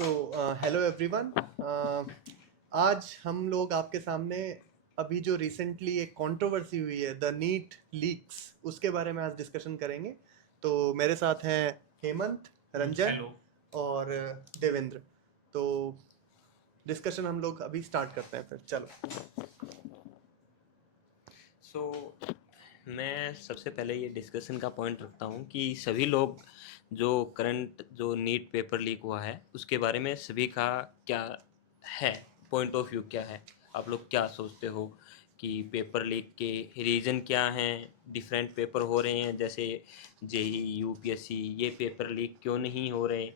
So hello everyone. आज हम लोग आपके सामने अभी जो रिसेंटली एक कंट्रोवर्सी हुई है द नीट लीक्स उसके बारे में आज डिस्कशन करेंगे। तो मेरे साथ हैं हेमंत, रंजन हेलो। और देवेंद्र। तो डिस्कशन हम लोग अभी स्टार्ट करते हैं, फिर चलो। सो मैं सबसे पहले ये डिस्कशन का पॉइंट रखता हूँ कि सभी लोग जो करंट जो नीट पेपर लीक हुआ है उसके बारे में सभी का क्या है, पॉइंट ऑफ व्यू क्या है, आप लोग क्या सोचते हो कि पेपर लीक के रीज़न क्या हैं। डिफरेंट पेपर हो रहे हैं जैसे जेई यूपीएससी, ये पेपर लीक क्यों नहीं हो रहे।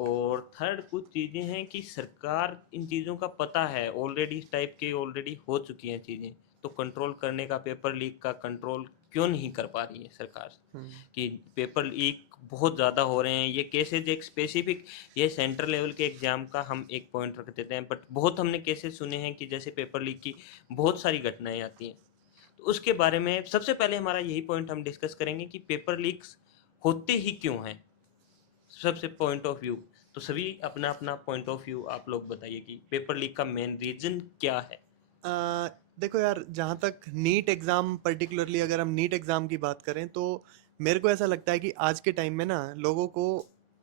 और थर्ड कुछ चीज़ें हैं कि सरकार इन चीज़ों का पता है ऑलरेडी, इस टाइप के ऑलरेडी हो चुकी हैं चीज़ें, तो कंट्रोल करने का, पेपर लीक का कंट्रोल क्यों नहीं कर पा रही है सरकार। कि पेपर लीक बहुत ज़्यादा हो रहे हैं, ये केसेज एक स्पेसिफिक, ये सेंट्रल लेवल के एग्ज़ाम का हम एक पॉइंट रख देते हैं, बट बहुत हमने केसेस सुने हैं कि जैसे पेपर लीक की बहुत सारी घटनाएं आती हैं। तो उसके बारे में सबसे पहले हमारा यही पॉइंट हम डिस्कस करेंगे कि पेपर लीक्स होते ही क्यों हैं, सबसे पॉइंट ऑफ व्यू। तो सभी अपना अपना पॉइंट ऑफ व्यू आप लोग बताइए कि पेपर लीक का मेन रीजन क्या है। अ, देखो यार, जहाँ तक नीट एग्ज़ाम पर्टिकुलरली अगर हम नीट एग्ज़ाम की बात करें तो मेरे को ऐसा लगता है कि आज के टाइम में ना लोगों को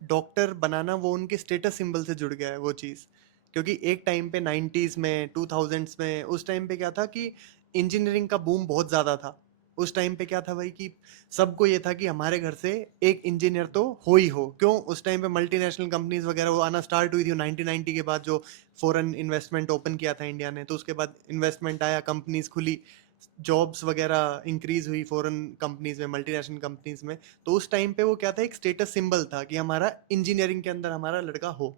डॉक्टर बनाना वो उनके स्टेटस सिंबल से जुड़ गया है वो चीज़। क्योंकि एक टाइम पे 90s में 2000s में उस टाइम पे क्या था कि इंजीनियरिंग का बूम बहुत ज़्यादा था। उस टाइम पे क्या था भाई कि सबको ये था कि हमारे घर से एक इंजीनियर तो हो ही हो। क्यों, उस टाइम पे मल्टीनेशनल कंपनीज वगैरह वो आना स्टार्ट हुई थी 1990 के बाद, जो फॉरेन इन्वेस्टमेंट ओपन किया था इंडिया ने, तो उसके बाद इन्वेस्टमेंट आया, कंपनीज खुली, जॉब्स वगैरह इंक्रीज हुई फॉरेन कंपनीज में, मल्टीनेशनल कंपनीज में। तो उस टाइम पे वो क्या था, एक स्टेटस सिंबल था कि हमारा इंजीनियरिंग के अंदर हमारा लड़का हो।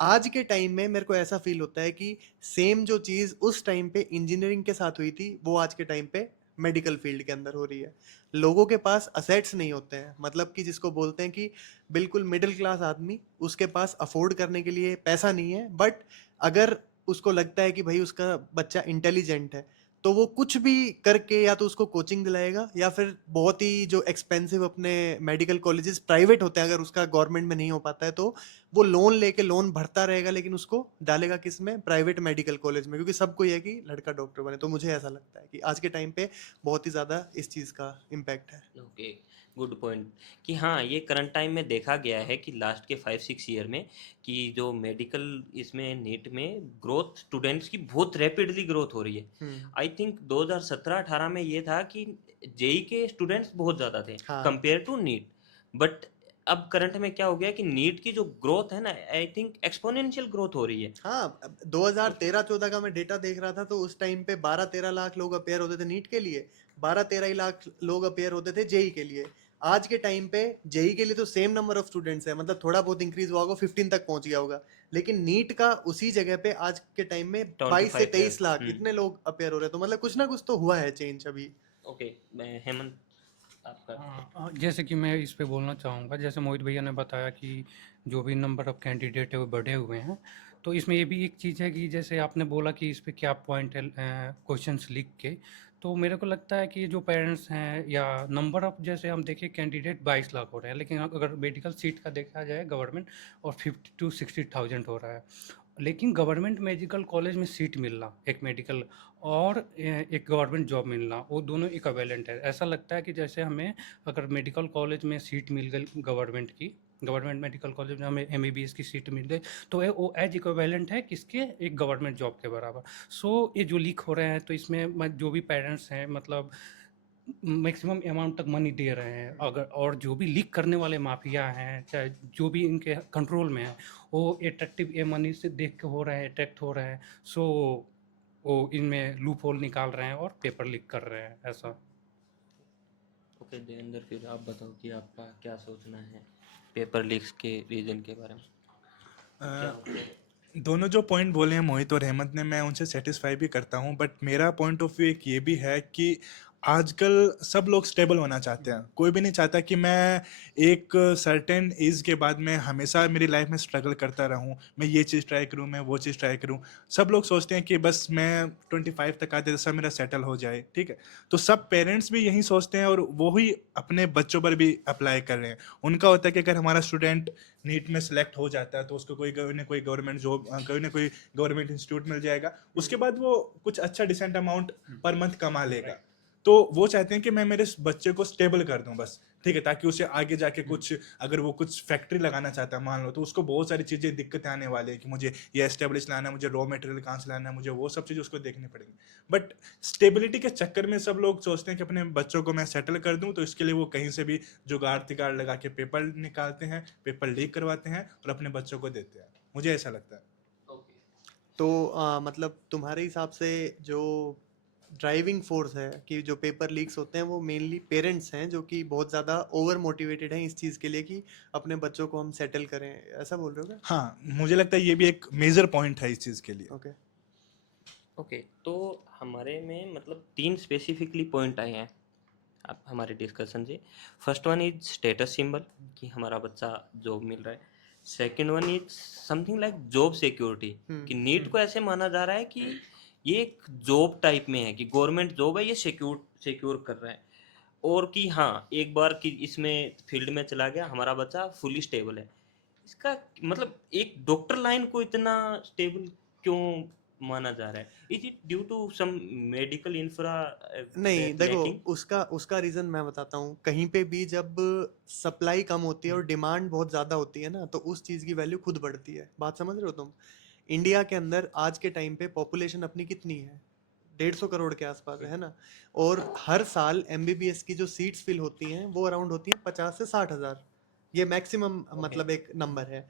आज के टाइम में मेरे को ऐसा फील होता है कि सेम जो चीज़ उस टाइम पे इंजीनियरिंग के साथ हुई थी वो आज के टाइम पे मेडिकल फील्ड के अंदर हो रही है। लोगों के पास असेट्स नहीं होते हैं, मतलब कि जिसको बोलते हैं कि बिल्कुल मिडिल क्लास आदमी, उसके पास अफोर्ड करने के लिए पैसा नहीं है, बट अगर उसको लगता है कि भाई उसका बच्चा इंटेलिजेंट है तो वो कुछ भी करके या तो उसको कोचिंग दिलाएगा या फिर बहुत ही जो एक्सपेंसिव अपने मेडिकल कॉलेजेस प्राइवेट होते हैं, अगर उसका गवर्नमेंट में नहीं हो पाता है तो वो लोन लेके लोन भरता रहेगा, लेकिन उसको डालेगा किस में, प्राइवेट मेडिकल कॉलेज में, क्योंकि सबको ये है कि लड़का डॉक्टर बने। तो मुझे ऐसा लगता है कि आज के टाइम पे बहुत ही ज़्यादा इस चीज़ का इम्पैक्ट है। Okay, good point. कि हाँ, ये करंट टाइम में देखा गया है कि लास्ट के 5-6 ईयर में कि जो मेडिकल इसमें नीट में ग्रोथ, स्टूडेंट्स की बहुत रैपिडली ग्रोथ हो रही है। हम्म। आई थिंक 2017-18 में ये था कि जेई के स्टूडेंट्स बहुत ज़्यादा थे हाँ कंपेयर टू नीट। बट अब करंट में क्या हो गया कि नीट की जो ग्रोथ है ना, आई थिंक एक्सपोनेंशियल ग्रोथ हो रही है। हाँ, अब ओके। 2013-14 का मैं डेटा देख रहा था तो उस टाइम पे 12-13 लाख लोग अपेयर होते थे नीट के लिए, 12-13 ही लाख लोग अपेयर होते थे जेई के लिए। आज के टाइम पे जेई के लिए तो सेम नंबर ऑफ स्टूडेंट्स है, मतलब थोड़ा बहुत इंक्रीज हुआ होगा, 15 तक पहुंच गया होगा। लेकिन नीट का उसी जगह पे आज के टाइम में 22 से 25 23 लेवल। लाख इतने लोग अपेयर हो रहे हैं, तो मतलब कुछ ना कुछ तो हुआ है चेंज अभी। ओके, मैं हेमंत आपका। हाँ जैसे कि मैं इस पे बोलना चाहूँगा, जैसे मोहित भैया ने बताया कि जो भी नंबर ऑफ कैंडिडेट है वो बढ़े हुए हैं। तो इसमें ये भी एक चीज़ है कि जैसे आपने बोला कि इस पे क्या पॉइंट है क्वेश्चंस लिख के, तो मेरे को लगता है कि जो पेरेंट्स हैं या नंबर ऑफ, जैसे हम देखें कैंडिडेट 22 लाख हो रहे हैं, लेकिन अगर मेडिकल सीट का देखा जाए गवर्नमेंट, और 50 to 60 थाउजेंड हो रहा है। लेकिन गवर्नमेंट मेडिकल कॉलेज में सीट मिलना, एक मेडिकल और एक गवर्नमेंट जॉब मिलना, वो दोनों इक्विवेलेंट है। ऐसा लगता है कि जैसे हमें अगर मेडिकल कॉलेज में सीट मिल गई गवर्नमेंट की, गवर्नमेंट मेडिकल कॉलेज में हमें एमबीबीएस की सीट मिल गई, तो वो एज इक्विवेलेंट है किसके, एक गवर्नमेंट जॉब के बराबर। सो ये जो लीक हो रहे हैं, तो इसमें जो भी पेरेंट्स हैं, मतलब मैक्सिमम अमाउंट तक मनी दे रहे हैं अगर, और जो भी लीक करने वाले माफिया हैं, चाहे जो भी इनके कंट्रोल में है, वो अट्रैक्टिव ये मनी से देख के हो रहे हैं, अट्रैक्ट हो रहे हैं। सो वो इनमें लूप होल निकाल रहे हैं और पेपर लीक कर रहे हैं, ऐसा। ओके देवेंद्र, फिर आप बताओ कि आपका क्या सोचना है पेपर लीक्स के रीजन के बारे में, क्या अ, होते हैं। दोनों जो पॉइंट बोले हैं मोहित और हेमंत ने, मैं उनसे सेटिस्फाई भी करता हूं, बट मेरा पॉइंट ऑफ व्यू एक ये भी है कि आजकल सब लोग स्टेबल होना चाहते हैं, कोई भी नहीं चाहता कि मैं एक सर्टेन एज के बाद मैं हमेशा मेरी लाइफ में स्ट्रगल करता रहूं, मैं ये चीज़ ट्राई करूं, मैं वो चीज़ ट्राई करूं। सब लोग सोचते हैं कि बस मैं 25 तक आते सब मेरा सेटल हो जाए, ठीक है। तो सब पेरेंट्स भी यही सोचते हैं और वो ही अपने बच्चों पर भी अप्लाई कर रहे हैं। उनका होता है कि अगर हमारा स्टूडेंट नीट में सेलेक्ट हो जाता है तो उसको कोई ना कोई गवर्नमेंट जॉब, कोई ना कोई गवर्नमेंट इंस्टीट्यूट मिल जाएगा, उसके बाद वो कुछ अच्छा डिसेंट अमाउंट पर मंथ कमा लेगा। तो वो चाहते हैं कि मैं मेरे बच्चे को स्टेबल कर दूं बस, ठीक है, ताकि उसे आगे जाके कुछ, अगर वो कुछ फैक्ट्री लगाना चाहता है मान लो, तो उसको बहुत सारी चीज़ें दिक्कतें आने वाली है कि मुझे ये एस्टेब्लिश लाना है, मुझे रॉ मटेरियल कहाँ से लाना है, मुझे वो सब चीज़ें उसको देखनी पड़ेगी। बट स्टेबिलिटी के चक्कर में सब लोग सोचते हैं कि अपने बच्चों को मैं सेटल कर दूं, तो इसके लिए वो कहीं से भी जुगाड़ तिगाड़ लगा के पेपर निकालते हैं, पेपर लीक करवाते हैं और अपने बच्चों को देते हैं। मुझे ऐसा लगता है। तो मतलब तुम्हारे हिसाब से जो ड्राइविंग फोर्स है कि जो पेपर लीक्स होते हैं वो मेनली पेरेंट्स हैं जो कि बहुत ज़्यादा ओवर मोटिवेटेड हैं इस चीज़ के लिए कि अपने बच्चों को हम सेटल करें, ऐसा बोल रहे हो हाँ, मुझे लगता है ये भी एक मेजर पॉइंट है इस चीज़ के लिए। क्या? ओके। ओके, तो हमारे में मतलब 3 स्पेसिफिकली पॉइंट आए हैं अब हमारे डिस्कशन से। First one is status symbol कि हमारा बच्चा जॉब मिल रहा है। Second one is something like job security कि नीट को ऐसे माना जा रहा है कि ये एक जॉब टाइप में है कि गवर्नमेंट जॉब है, ये सिक्योर कर रहा है। और कि हाँ, एक बार कि इसमें फील्ड में चला गया हमारा बच्चा फुली स्टेबल है। इसका मतलब एक डॉक्टर लाइन को इतना स्टेबल क्यों माना जा रहा है? Is it due to some medical infra नहीं, देखो लैकिंग? उसका उसका रीज़न मैं बताता हूँ। कहीं पे भी जब सप्लाई कम होती है और डिमांड बहुत ज़्यादा होती है ना, तो उस चीज़ की वैल्यू खुद बढ़ती है। बात समझ रहे हो तुम? इंडिया के अंदर आज के टाइम पे पॉपुलेशन अपनी कितनी है? 150 करोड़ के आसपास है ना? और हर साल एमबीबीएस की जो सीट्स फिल होती हैं वो अराउंड होती हैं 50 से 60 हज़ार। ये मैक्सिमम मतलब एक नंबर है।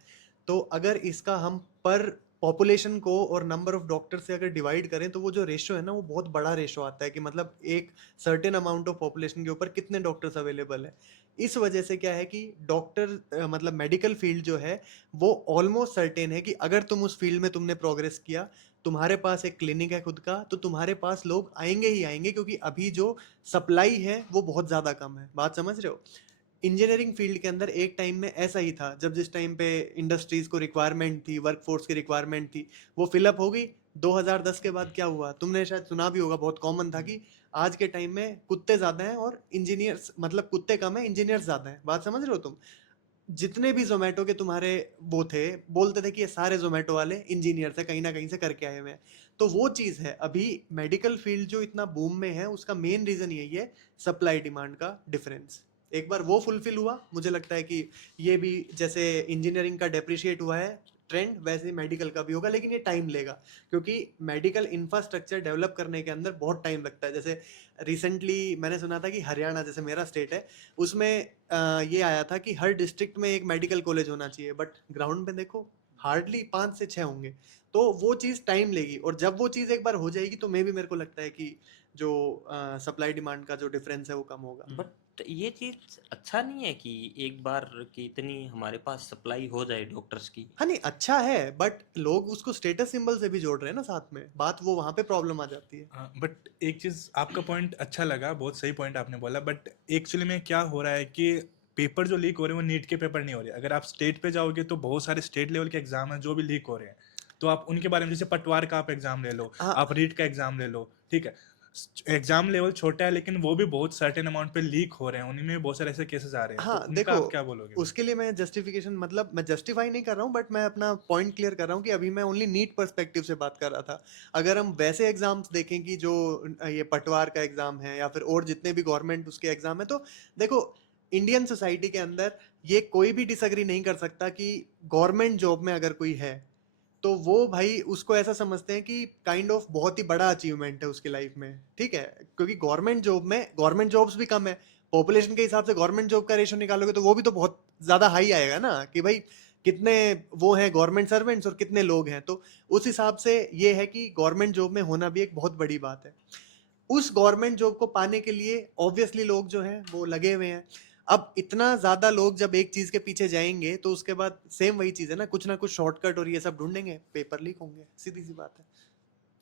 तो अगर इसका हम पर पॉपुलेशन को और नंबर ऑफ डॉक्टर से अगर डिवाइड करें तो वो जो रेशो है ना वो बहुत बड़ा रेशो आता है कि मतलब एक सर्टेन अमाउंट ऑफ पॉपुलेशन के ऊपर कितने डॉक्टर्स अवेलेबल है। इस वजह से क्या है कि डॉक्टर मतलब मेडिकल फील्ड जो है वो ऑलमोस्ट सर्टेन है कि अगर तुम उस फील्ड में तुमने प्रोग्रेस किया, तुम्हारे पास एक क्लिनिक है खुद का, तो तुम्हारे पास लोग आएंगे ही आएंगे, क्योंकि अभी जो सप्लाई है वो बहुत ज़्यादा कम है। बात समझ रहे हो? इंजीनियरिंग फील्ड के अंदर एक टाइम में ऐसा ही था, जब जिस टाइम पे इंडस्ट्रीज को रिक्वायरमेंट थी, वर्कफोर्स की रिक्वायरमेंट थी, वो फिलअप हो गई। 2010 के बाद क्या हुआ तुमने शायद सुना भी होगा, बहुत कॉमन था कि आज के टाइम में कुत्ते ज्यादा हैं और इंजीनियर्स, मतलब कुत्ते कम है इंजीनियर्स ज्यादा हैं। बात समझ रहे हो तुम? जितने भी जोमेटो के तुम्हारे वो थे, बोलते थे कि ये सारे जोमेटो वाले इंजीनियर्स है, कहीं ना कहीं से करके आए हुए हैं। तो वो चीज़ है, अभी मेडिकल फील्ड जो इतना बूम में है उसका मेन रीज़न यही है, सप्लाई डिमांड का डिफरेंस। एक बार वो फुलफिल हुआ, मुझे लगता है कि ये भी जैसे इंजीनियरिंग का डेप्रिशिएट हुआ है ट्रेंड, वैसे मेडिकल का भी होगा, लेकिन ये टाइम लेगा, क्योंकि मेडिकल इंफ्रास्ट्रक्चर डेवलप करने के अंदर बहुत टाइम लगता है। जैसे रिसेंटली मैंने सुना था कि हरियाणा, जैसे मेरा स्टेट है, उसमें ये आया था कि हर डिस्ट्रिक्ट में एक मेडिकल कॉलेज होना चाहिए, बट ग्राउंड पे देखो हार्डली 5 से 6 होंगे। तो वो चीज़ टाइम लेगी, और जब वो चीज़ एक बार हो जाएगी तो मे भी मेरे को लगता है कि जो सप्लाई डिमांड का जो डिफरेंस है वो कम होगा। बट ये चीज अच्छा नहीं है कि एक बार की इतनी हमारे पास सप्लाई हो जाए डॉक्टर्स की। हाँ नहीं, अच्छा है, बट लोग उसको स्टेटस सिंबल से भी जोड़ रहे हैं ना साथ में, बात वो वहां पे प्रॉब्लम आ जाती है। बट एक चीज़, आपका पॉइंट अच्छा लगा, बहुत सही पॉइंट आपने बोला, बट एक्चुअली में क्या हो रहा है कि पेपर जो लीक हो रहे हैं वो नीट के पेपर नहीं हो रहे। अगर आप स्टेट पे जाओगे तो बहुत सारे स्टेट लेवल के एग्जाम हैं जो भी लीक हो रहे हैं। तो आप उनके बारे में, जैसे पटवार का आप एग्जाम ले लो, हाँ आप रीट का एग्जाम ले लो, ठीक है। एग्जाम लेवल छोटा है लेकिन वो भी बहुत सर्टेन अमाउंट पे लीक हो रहे हैं, उनमें भी बहुत सारे ऐसे केसेस आ रहे हैं, तो हाँ, उनका देखो आप क्या बोलोगे? उसके लिए मैं जस्टिफिकेशन, मतलब मैं जस्टिफाई नहीं कर रहा हूँ, बट मैं अपना पॉइंट क्लियर कर रहा हूँ कि अभी मैं ओनली नीट पर्सपेक्टिव से बात कर रहा था। अगर हम वैसे एग्जाम्स देखें कि जो ये पटवार का एग्जाम है या फिर और जितने भी गवर्नमेंट उसके एग्जाम है, तो देखो इंडियन सोसाइटी के अंदर ये कोई भी डिसएग्री नहीं कर सकता कि गवर्नमेंट जॉब में अगर कोई है तो वो भाई उसको ऐसा समझते हैं कि काइंड ऑफ बहुत ही बड़ा अचीवमेंट है उसकी लाइफ में, ठीक है। क्योंकि गवर्नमेंट जॉब में, गवर्नमेंट जॉब्स भी कम है, पॉपुलेशन के हिसाब से गवर्नमेंट जॉब का रेशो निकालोगे तो वो भी तो बहुत ज्यादा हाई आएगा ना, कि भाई कितने वो हैं गवर्नमेंट सर्वेंट्स और कितने लोग हैं। तो उस हिसाब से ये है कि गवर्नमेंट जॉब में होना भी एक बहुत बड़ी बात है। उस गवर्नमेंट जॉब को पाने के लिए ऑब्वियसली लोग जो हैं वो लगे हुए हैं। अब इतना ज्यादा लोग जब एक चीज के पीछे जाएंगे तो उसके बाद सेम वही चीज है ना कुछ शॉर्टकट और ये सब ढूंढेंगे, पेपर लीक होंगे, सीधी सी बात है।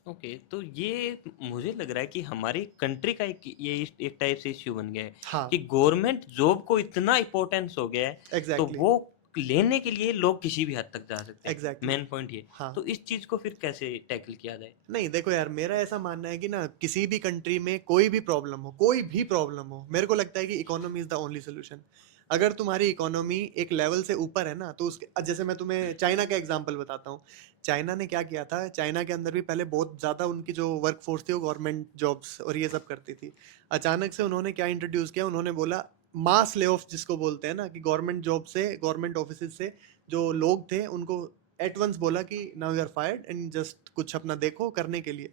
ओके, तो ये मुझे लग रहा है कि हमारी कंट्री का ये एक टाइप से इश्यू बन गया है हाँ कि गवर्नमेंट जॉब को इतना इम्पोर्टेंस हो गया है, तो एग्जैक्टली वो लेने के लिए लोग किसी भी हद तक जा सकते हैं। एग्जैक्टली मेन पॉइंट ये। हाँ तो इस चीज को फिर कैसे टैकल किया जाए? नहीं देखो यार मेरा ऐसा मानना है कि ना किसी भी कंट्री में कोई भी प्रॉब्लम हो मेरे को लगता है कि economy is the only solution. अगर तुम्हारी इकोनॉमी एक लेवल से ऊपर है ना तो उसके जैसे मैं तुम्हें चाइना का एग्जांपल बताता हूँ। चाइना ने क्या किया था, चाइना के अंदर भी पहले बहुत ज़्यादा उनकी जो वर्क फोर्स थी वो गवर्नमेंट जॉब्स और ये सब करती थी। अचानक से उन्होंने क्या इंट्रोड्यूस किया, उन्होंने बोला मास ले ऑफ जिसको बोलते हैं ना, कि गवर्नमेंट जॉब से गवर्नमेंट ऑफिस से जो लोग थे उनको एट वंस बोला कि now you are fired and just कुछ अपना देखो करने के लिए।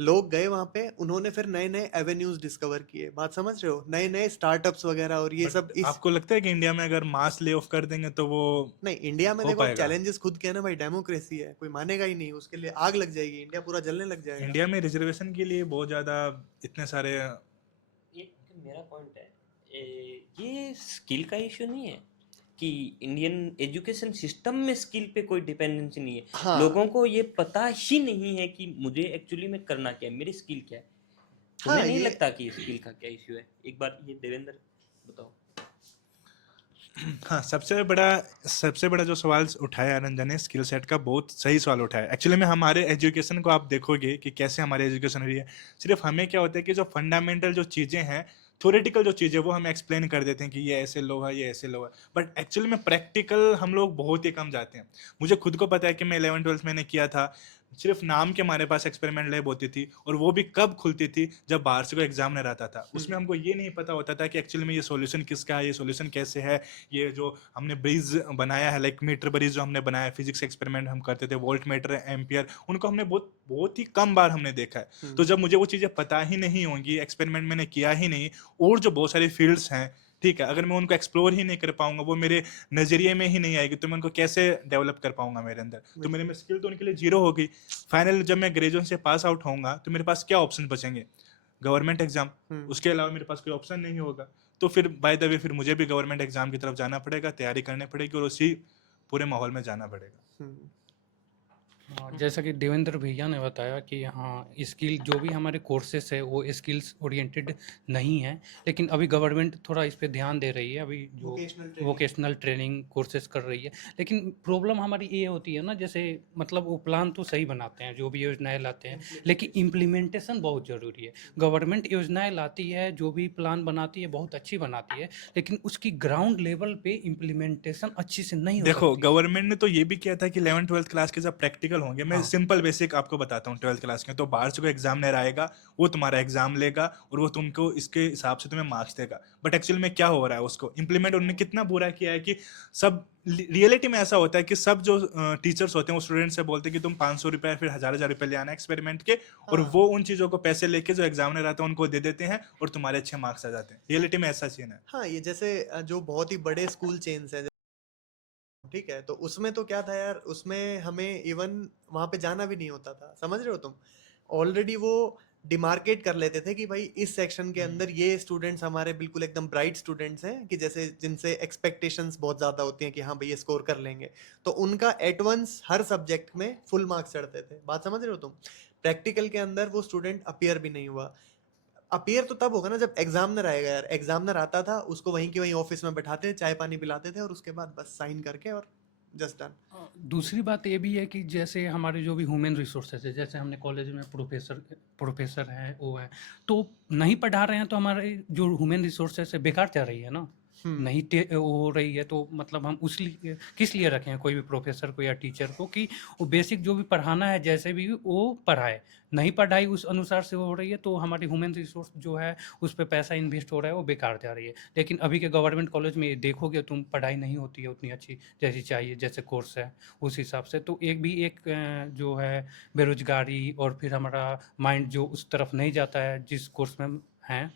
लोग गए वहां पे, उन्होंने फिर नए नए एवेन्यूज डिस्कवर किए, बात समझ रहे हो, नए नए स्टार्टअप्स वगैरह और ये सब बट इस आपको लगता है कि इंडिया में अगर मास ले ऑफ कर देंगे तो वो नहीं इंडिया में हो देखो अब पाएगा? चैलेंजेस खुद के हैं ना भाई, डेमोक्रेसी है, कोई मानेगा ही नहीं, उसके लिए आग लग जाएगी, इंडिया पूरा जलने लग जाएगा। इंडिया में रिजर्वेशन के लिए बहुत ज़्यादा इतने सारे ये मेरा पॉइंट है, ये स्किल का इशू नहीं है कि इंडियन एजुकेशन सिस्टम में स्किल पे कोई डिपेंडेंसी नहीं है। हाँ लोगों को ये पता ही नहीं है कि मुझे एक्चुअली में करना क्या है, मेरी स्किल क्या है। तुम्हें हाँ नहीं ये लगता कि स्किल का क्या इशू है? एक बार ये देवेंद्र बताओ। हाँ, सबसे बड़ा जो सवाल उठाया रंजन ने स्किल सेट का, बहुत सही सवाल उठाया। एक्चुअली में हमारे एजुकेशन को आप देखोगे कि कैसे हमारी एजुकेशन हो रही है, सिर्फ हमें क्या होता है कि जो फंडामेंटल जो चीज़ें हैं, थ्योरेटिकल जो चीज़ें वो हमें एक्सप्लेन कर देते हैं कि ये ऐसे लो है, ये ऐसे लो है, बट एक्चुअली में प्रैक्टिकल हम लोग बहुत ही कम जाते हैं। मुझे खुद को पता है कि मैं 11th-12th मैंने किया था, सिर्फ नाम के हमारे पास एक्सपेरिमेंट लैब होती थी, और वो भी कब खुलती थी जब बाहर से कोई एग्जाम नहीं रहता था। उसमें हमको ये नहीं पता होता था कि एक्चुअली में ये सॉल्यूशन किसका है, ये सॉल्यूशन कैसे है, ये जो हमने ब्रिज बनाया है, लाइक मीटर ब्रिज जो हमने बनाया है, फिजिक्स एक्सपेरिमेंट हम करते थे, वोल्ट मीटर, एम्पियर, उनको हमने बहुत बहुत ही कम बार हमने देखा है। तो जब मुझे वो चीज़ें पता ही नहीं होंगी, एक्सपेरिमेंट मैंने किया ही नहीं, और जो बहुत सारी फील्ड्स हैं, ठीक है, अगर मैं उनको एक्सप्लोर ही नहीं कर पाऊंगा, वो मेरे नजरिए में ही नहीं आएगी, तो मैं उनको कैसे डेवलप कर पाऊंगा मेरे अंदर? तो मेरे में स्किल तो उनके लिए जीरो होगी। फाइनल जब मैं ग्रेजुएशन से पास आउट होऊंगा तो मेरे पास क्या ऑप्शन बचेंगे? गवर्नमेंट एग्जाम, उसके अलावा मेरे पास कोई ऑप्शन नहीं होगा। तो फिर बाय द वे फिर मुझे भी गवर्नमेंट एग्जाम की तरफ जाना पड़ेगा, तैयारी करनी पड़ेगी, और उसी पूरे माहौल में जाना पड़ेगा। हाँ, जैसा कि देवेंद्र भैया ने बताया कि हाँ स्किल जो भी हमारे कोर्सेस है वो स्किल्स ओरिएंटेड नहीं है, लेकिन अभी गवर्नमेंट थोड़ा इस पे ध्यान दे रही है, अभी जो वोकेशनल ट्रेनिंग कोर्सेज कर रही है। लेकिन प्रॉब्लम हमारी ये होती है ना, जैसे मतलब वो प्लान तो सही बनाते हैं, जो भी योजनाएं लाते हैं, लेकिन इम्प्लीमेंटेशन बहुत ज़रूरी है। गवर्नमेंट योजनाएं लाती है, जो भी प्लान बनाती है बहुत अच्छी बनाती है, लेकिन उसकी ग्राउंड लेवल पे इम्प्लीमेंटेशन अच्छी से नहीं हो देखो, सकती। गवर्नमेंट ने तो ये भी किया था कि 11th-12th क्लास के जब प्रैक्टिकल होंगे, मैं हाँ सिंपल बेसिक आपको बताता हूँ, 12th क्लास के तो बाहर से कोई एग्जामिनर आएगा, वो तुम्हारा एग्जाम लेगा और वो तुमको इसके हिसाब से तुम्हें मार्क्स देगा। बट एक्चुअली में क्या हो रहा है, उसको इम्प्लीमेंट उन्होंने कितना बुरा किया है कि सब रियलिटी में ऐसा होता है कि सब जो टीचर्स होते हैं वो स्टूडेंट से बोलते हैं कि तुम 500 रुपये फिर 1000 रुपये ले आना एक्सपेरिमेंट के, और हाँ वो उन चीज़ों को पैसे लेके जो एग्जामिनर आता है उनको दे देते हैं, और तुम्हारे अच्छे मार्क्स आ जाते हैं। रियलिटी में ऐसा सीन है। हाँ ये जैसे जो बहुत ही बड़े स्कूल चेन्स हैं, ठीक है, तो उसमें तो क्या था यार, उसमें हमें इवन वहां पे जाना भी नहीं होता था, समझ रहे हो तुम, ऑलरेडी वो डिमार्केट कर लेते थे कि भाई इस सेक्शन के अंदर ये स्टूडेंट्स हमारे बिल्कुल एकदम ब्राइट स्टूडेंट्स हैं, कि जैसे जिनसे एक्सपेक्टेशंस बहुत ज़्यादा होती हैं कि हाँ भाई ये स्कोर कर लेंगे, तो उनका एट वंस हर सब्जेक्ट में फुल मार्क्स चढ़ते थे, बात समझ रहे हो तुम। प्रैक्टिकल के अंदर वो स्टूडेंट अपीयर भी नहीं हुआ। अपीयर तो तब होगा ना जब एग्जामिनर आएगा यार, एग्जामिनर आता था उसको वहीं के वहीं ऑफिस में बैठाते, चाय पानी पिलाते थे और उसके बाद बस साइन करके और जस्ट डन। दूसरी बात ये भी है कि जैसे हमारे जो भी ह्यूमन रिसोर्सेज है, जैसे हमने कॉलेज में प्रोफेसर हैं वो हैं, तो नहीं पढ़ा रहे हैं तो हमारे जो ह्यूमन रिसोर्सेज है बेकार जा रही है ना, नहीं वो हो रही है, तो मतलब हम उस लिए किस लिए रखें कोई भी प्रोफेसर को या टीचर को कि वो बेसिक जो भी पढ़ाना है जैसे भी वो पढ़ाए। नहीं पढ़ाई उस अनुसार से हो रही है तो हमारी ह्यूमन रिसोर्स जो है उस पर पैसा इन्वेस्ट हो रहा है वो बेकार जा रही है। लेकिन अभी के गवर्नमेंट कॉलेज में देखोगे तुम, पढ़ाई नहीं होती है उतनी अच्छी जैसी चाहिए, जैसे कोर्स है उस हिसाब से, तो एक भी एक जो है बेरोजगारी, और फिर हमारा माइंड जो उस तरफ नहीं जाता है जिस कोर्स में हम हैं।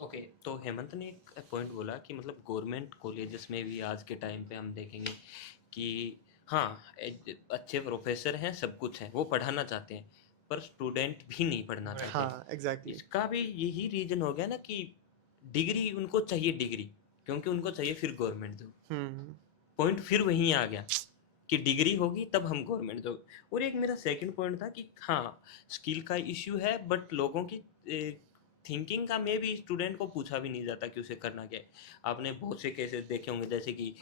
ओके, तो हेमंत ने एक पॉइंट बोला कि मतलब गवर्नमेंट कॉलेजेस में भी आज के टाइम पे हम देखेंगे कि हाँ अच्छे प्रोफेसर हैं, सब कुछ है, वो पढ़ाना चाहते हैं, पर स्टूडेंट भी नहीं पढ़ना चाहते। हाँ एग्जैक्टली इसका भी यही रीजन हो गया ना कि डिग्री उनको चाहिए, डिग्री क्योंकि उनको चाहिए फिर गवर्नमेंट जॉब। पॉइंट फिर वहीं आ गया कि डिग्री होगी तब हम गवर्नमेंट जॉब। और एक मेरा सेकंड पॉइंट था कि हाँ, स्किल का इश्यू है, बट लोगों की थिंकिंग का में भी स्टूडेंट को पूछा भी नहीं जाता कि उसे करना क्या है। आपने बहुत से केसेस देखे होंगे, जैसे कि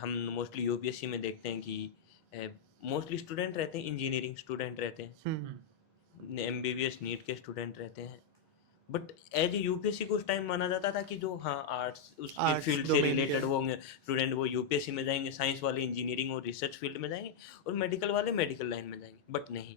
हम मोस्टली यूपीएससी में देखते हैं कि मोस्टली स्टूडेंट रहते हैं, इंजीनियरिंग स्टूडेंट रहते हैं, एमबीबीएस नीट के स्टूडेंट रहते हैं, बट एज यूपीएससी को उस टाइम माना जाता था कि जो हाँ आर्ट्स उसके आर्ट्स फील्ड से डोमेन के। रिलेटेड वो होंगे स्टूडेंट, वो यूपीएससी में जाएंगे, साइंस वाले इंजीनियरिंग और रिसर्च फील्ड में जाएंगे, और मेडिकल वाले मेडिकल लाइन में जाएंगे। बट नहीं,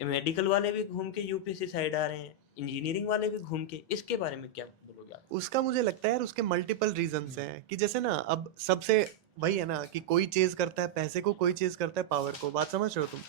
मेडिकल वाले भी घूम के यूपीएससी साइड आ रहे हैं, इंजीनियरिंग वाले भी घूम के। इसके बारे में क्या बोलोगे आप? उसका मुझे लगता है यार उसके मल्टीपल रीजंस हैं कि जैसे ना अब सबसे वही है ना कि कोई चेज करता है पैसे को, कोई चेज करता है पावर को। बात समझ रहे हो तुम?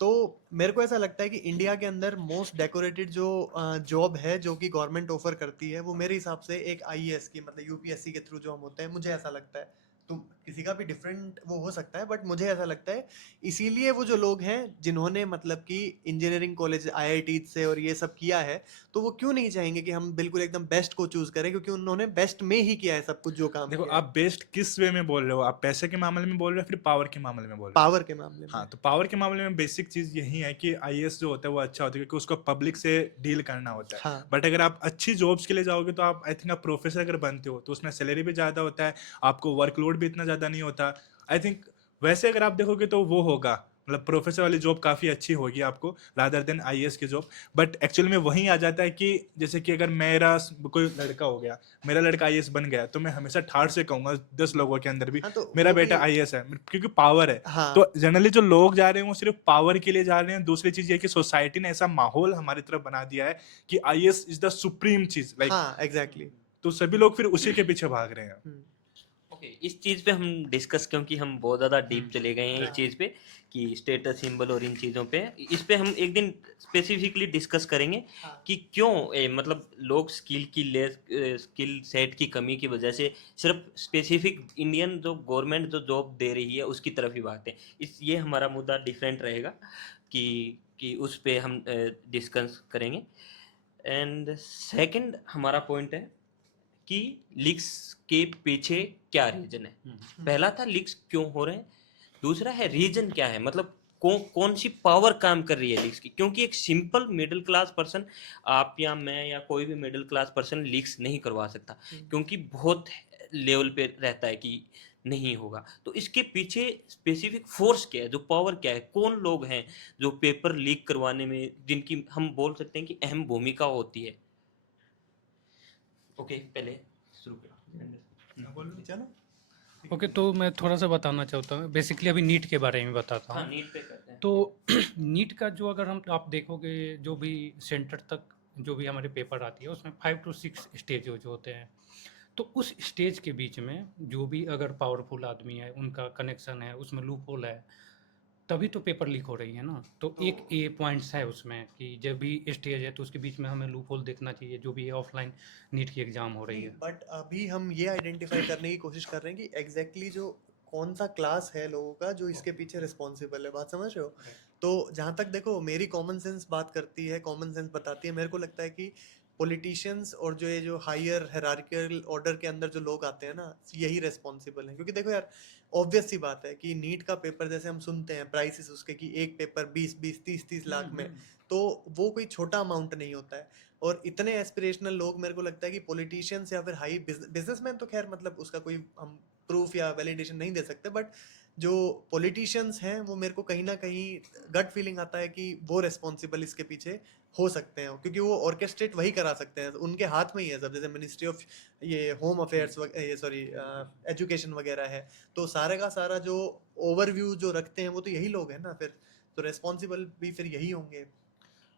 तो मेरे को ऐसा लगता है कि इंडिया के अंदर मोस्ट डेकोरेटेड जो जॉब है जो कि गवर्नमेंट ऑफर करती है, वो मेरे हिसाब से एक आईएएस की, मतलब यूपीएससी के थ्रू जो हम होते हैं, मुझे ऐसा लगता है। तो किसी का भी डिफरेंट वो हो सकता है, बट मुझे ऐसा लगता है। इसीलिए वो जो लोग हैं जिन्होंने मतलब कि इंजीनियरिंग कॉलेज आईआईटी से और ये सब किया है, तो वो क्यों नहीं चाहेंगे कि हम बिल्कुल एकदम बेस्ट को चूज करें, क्योंकि उन्होंने बेस्ट में ही किया है सब कुछ जो काम देखो किया है। आप बेस्ट किस वे में बोल रहे हो, आप पैसे के मामले में बोल रहे हो फिर पावर के मामले में बोल रहे हो? पावर के मामले में। हाँ, तो पावर के मामले में बेसिक चीज यही है कि आईएएस जो होता है वो अच्छा होता है क्योंकि उसको पब्लिक से डील करना होता है। हाँ बट अगर आप अच्छी जॉब्स के लिए जाओगे तो आप आई थिंक आप प्रोफेसर अगर बनते हो तो उसमें सैलरी भी ज्यादा होता है, आपको वर्कलोड भी इतना ज्यादा नहीं होता। आई थिंक वैसे अगर आप देखोगे तो वो होगा, मतलब प्रोफेसर वाली जॉब काफी अच्छी होगी आपको रादर देन आईएएस की जॉब। बट एक्चुअली में वहीं आ जाता है कि जैसे कि अगर मेरा कोई लड़का हो गया, मेरा लड़का आईएएस बन गया, तो मैं हमेशा ठाठ से कहूंगा 10 लोगों के अंदर भी हाँ, तो मेरा वो भी बेटा आईएएस है, क्योंकि पावर है। हाँ तो जनरली जो लोग जा रहे हैं वो सिर्फ पावर के लिए जा रहे हैं। दूसरी चीज ये कि सोसाइटी ने ऐसा माहौल हमारी तरफ बना दिया है कि आईएएस इज द सुप्रीम चीज, लाइक हाँ एग्जैक्टली। तो सभी लोग फिर उसी के पीछे भाग रहे हैं। ओके, इस चीज़ पे हम डिस्कस, क्योंकि हम बहुत ज़्यादा डीप चले गए हैं इस हाँ। चीज़ पे कि स्टेटस सिंबल और इन चीज़ों पे, इस पे हम एक दिन स्पेसिफिकली डिस्कस करेंगे हाँ। कि क्यों मतलब लोग स्किल सेट की कमी की वजह से सिर्फ स्पेसिफिक इंडियन जो गवर्नमेंट जो जॉब दे रही है उसकी तरफ ही भागते हैं। ये हमारा मुद्दा डिफरेंट रहेगा कि उस पे हम डिस्कस करेंगे। एंड सेकंड हमारा पॉइंट है कि लीक्स के पीछे क्या रीजन है। पहला था लीक्स क्यों हो रहे हैं, दूसरा है रीजन क्या है, मतलब कौन सी पावर काम कर रही है लीक्स की। क्योंकि एक सिंपल मिडिल क्लास पर्सन, आप या मैं या कोई भी मिडिल क्लास पर्सन लीक्स नहीं करवा सकता, क्योंकि बहुत लेवल पे रहता है कि नहीं होगा। तो इसके पीछे स्पेसिफिक फोर्स क्या है, जो पावर क्या है, कौन लोग हैं जो पेपर लीक करवाने में जिनकी हम बोल सकते हैं कि अहम भूमिका होती है। ओके, पहले शुरू करो। चलो ओके, तो मैं थोड़ा सा बताना चाहता हूँ। बेसिकली अभी नीट के बारे में बताता हाँ, हूँ। नीट पे करते हैं। तो नीट का जो अगर हम आप देखोगे, जो भी सेंटर तक जो भी हमारे पेपर आती है उसमें 5 to 6 स्टेज जो होते हैं। तो उस स्टेज के बीच में जो भी अगर पावरफुल आदमी है, उनका कनेक्शन है, उसमें लूप होल है, तभी तो पेपर लीक हो रही है ना। तो एक ए पॉइंट्स है उसमें कि जब भी स्टेज है तो उसके बीच में हमें लूप होल देखना चाहिए, जो भी ऑफलाइन नीट की एग्जाम हो रही है। बट अभी हम ये आइडेंटिफाई करने की कोशिश कर रहे हैं कि एग्जैक्टली जो कौन सा क्लास है लोगों का जो इसके पीछे रिस्पॉन्सिबल है। बात समझ रहे हो? तो जहाँ तक देखो मेरी कॉमन सेंस बात करती है, कॉमन सेंस बताती है, मेरे को लगता है कि पॉलिटिशियंस और जो ये जो हायर हायरार्किकल ऑर्डर के अंदर जो लोग आते हैं ना, यही रिस्पॉन्सिबल हैं। क्योंकि देखो यार, ऑब्वियस सी बात है कि नीट का पेपर जैसे हम सुनते हैं प्राइसेस उसके कि एक पेपर 20-20 30-30 लाख में, तो वो कोई छोटा अमाउंट नहीं होता है। और इतने एस्पिरेशनल लोग, मेरे को लगता है कि पॉलिटिशियंस या फिर हाई बिजनेसमैन, तो खैर मतलब उसका कोई हम प्रूफ या वैलिडेशन नहीं दे सकते, बट जो पॉलिटिशियंस हैं वो मेरे को कहीं ना कहीं गट फीलिंग आता है कि वो रिस्पॉन्सिबल इसके पीछे हो सकते हैं, क्योंकि वो ऑर्केस्ट्रेट वही करा सकते हैं, उनके हाथ में ही है सब। जैसे मिनिस्ट्री ऑफ ये होम अफेयर्स ये सॉरी एजुकेशन वगैरह है, तो सारे का सारा जो ओवरव्यू जो रखते हैं वो तो यही लोग हैं ना फिर। तो रिस्पॉन्सिबल भी फिर यही होंगे।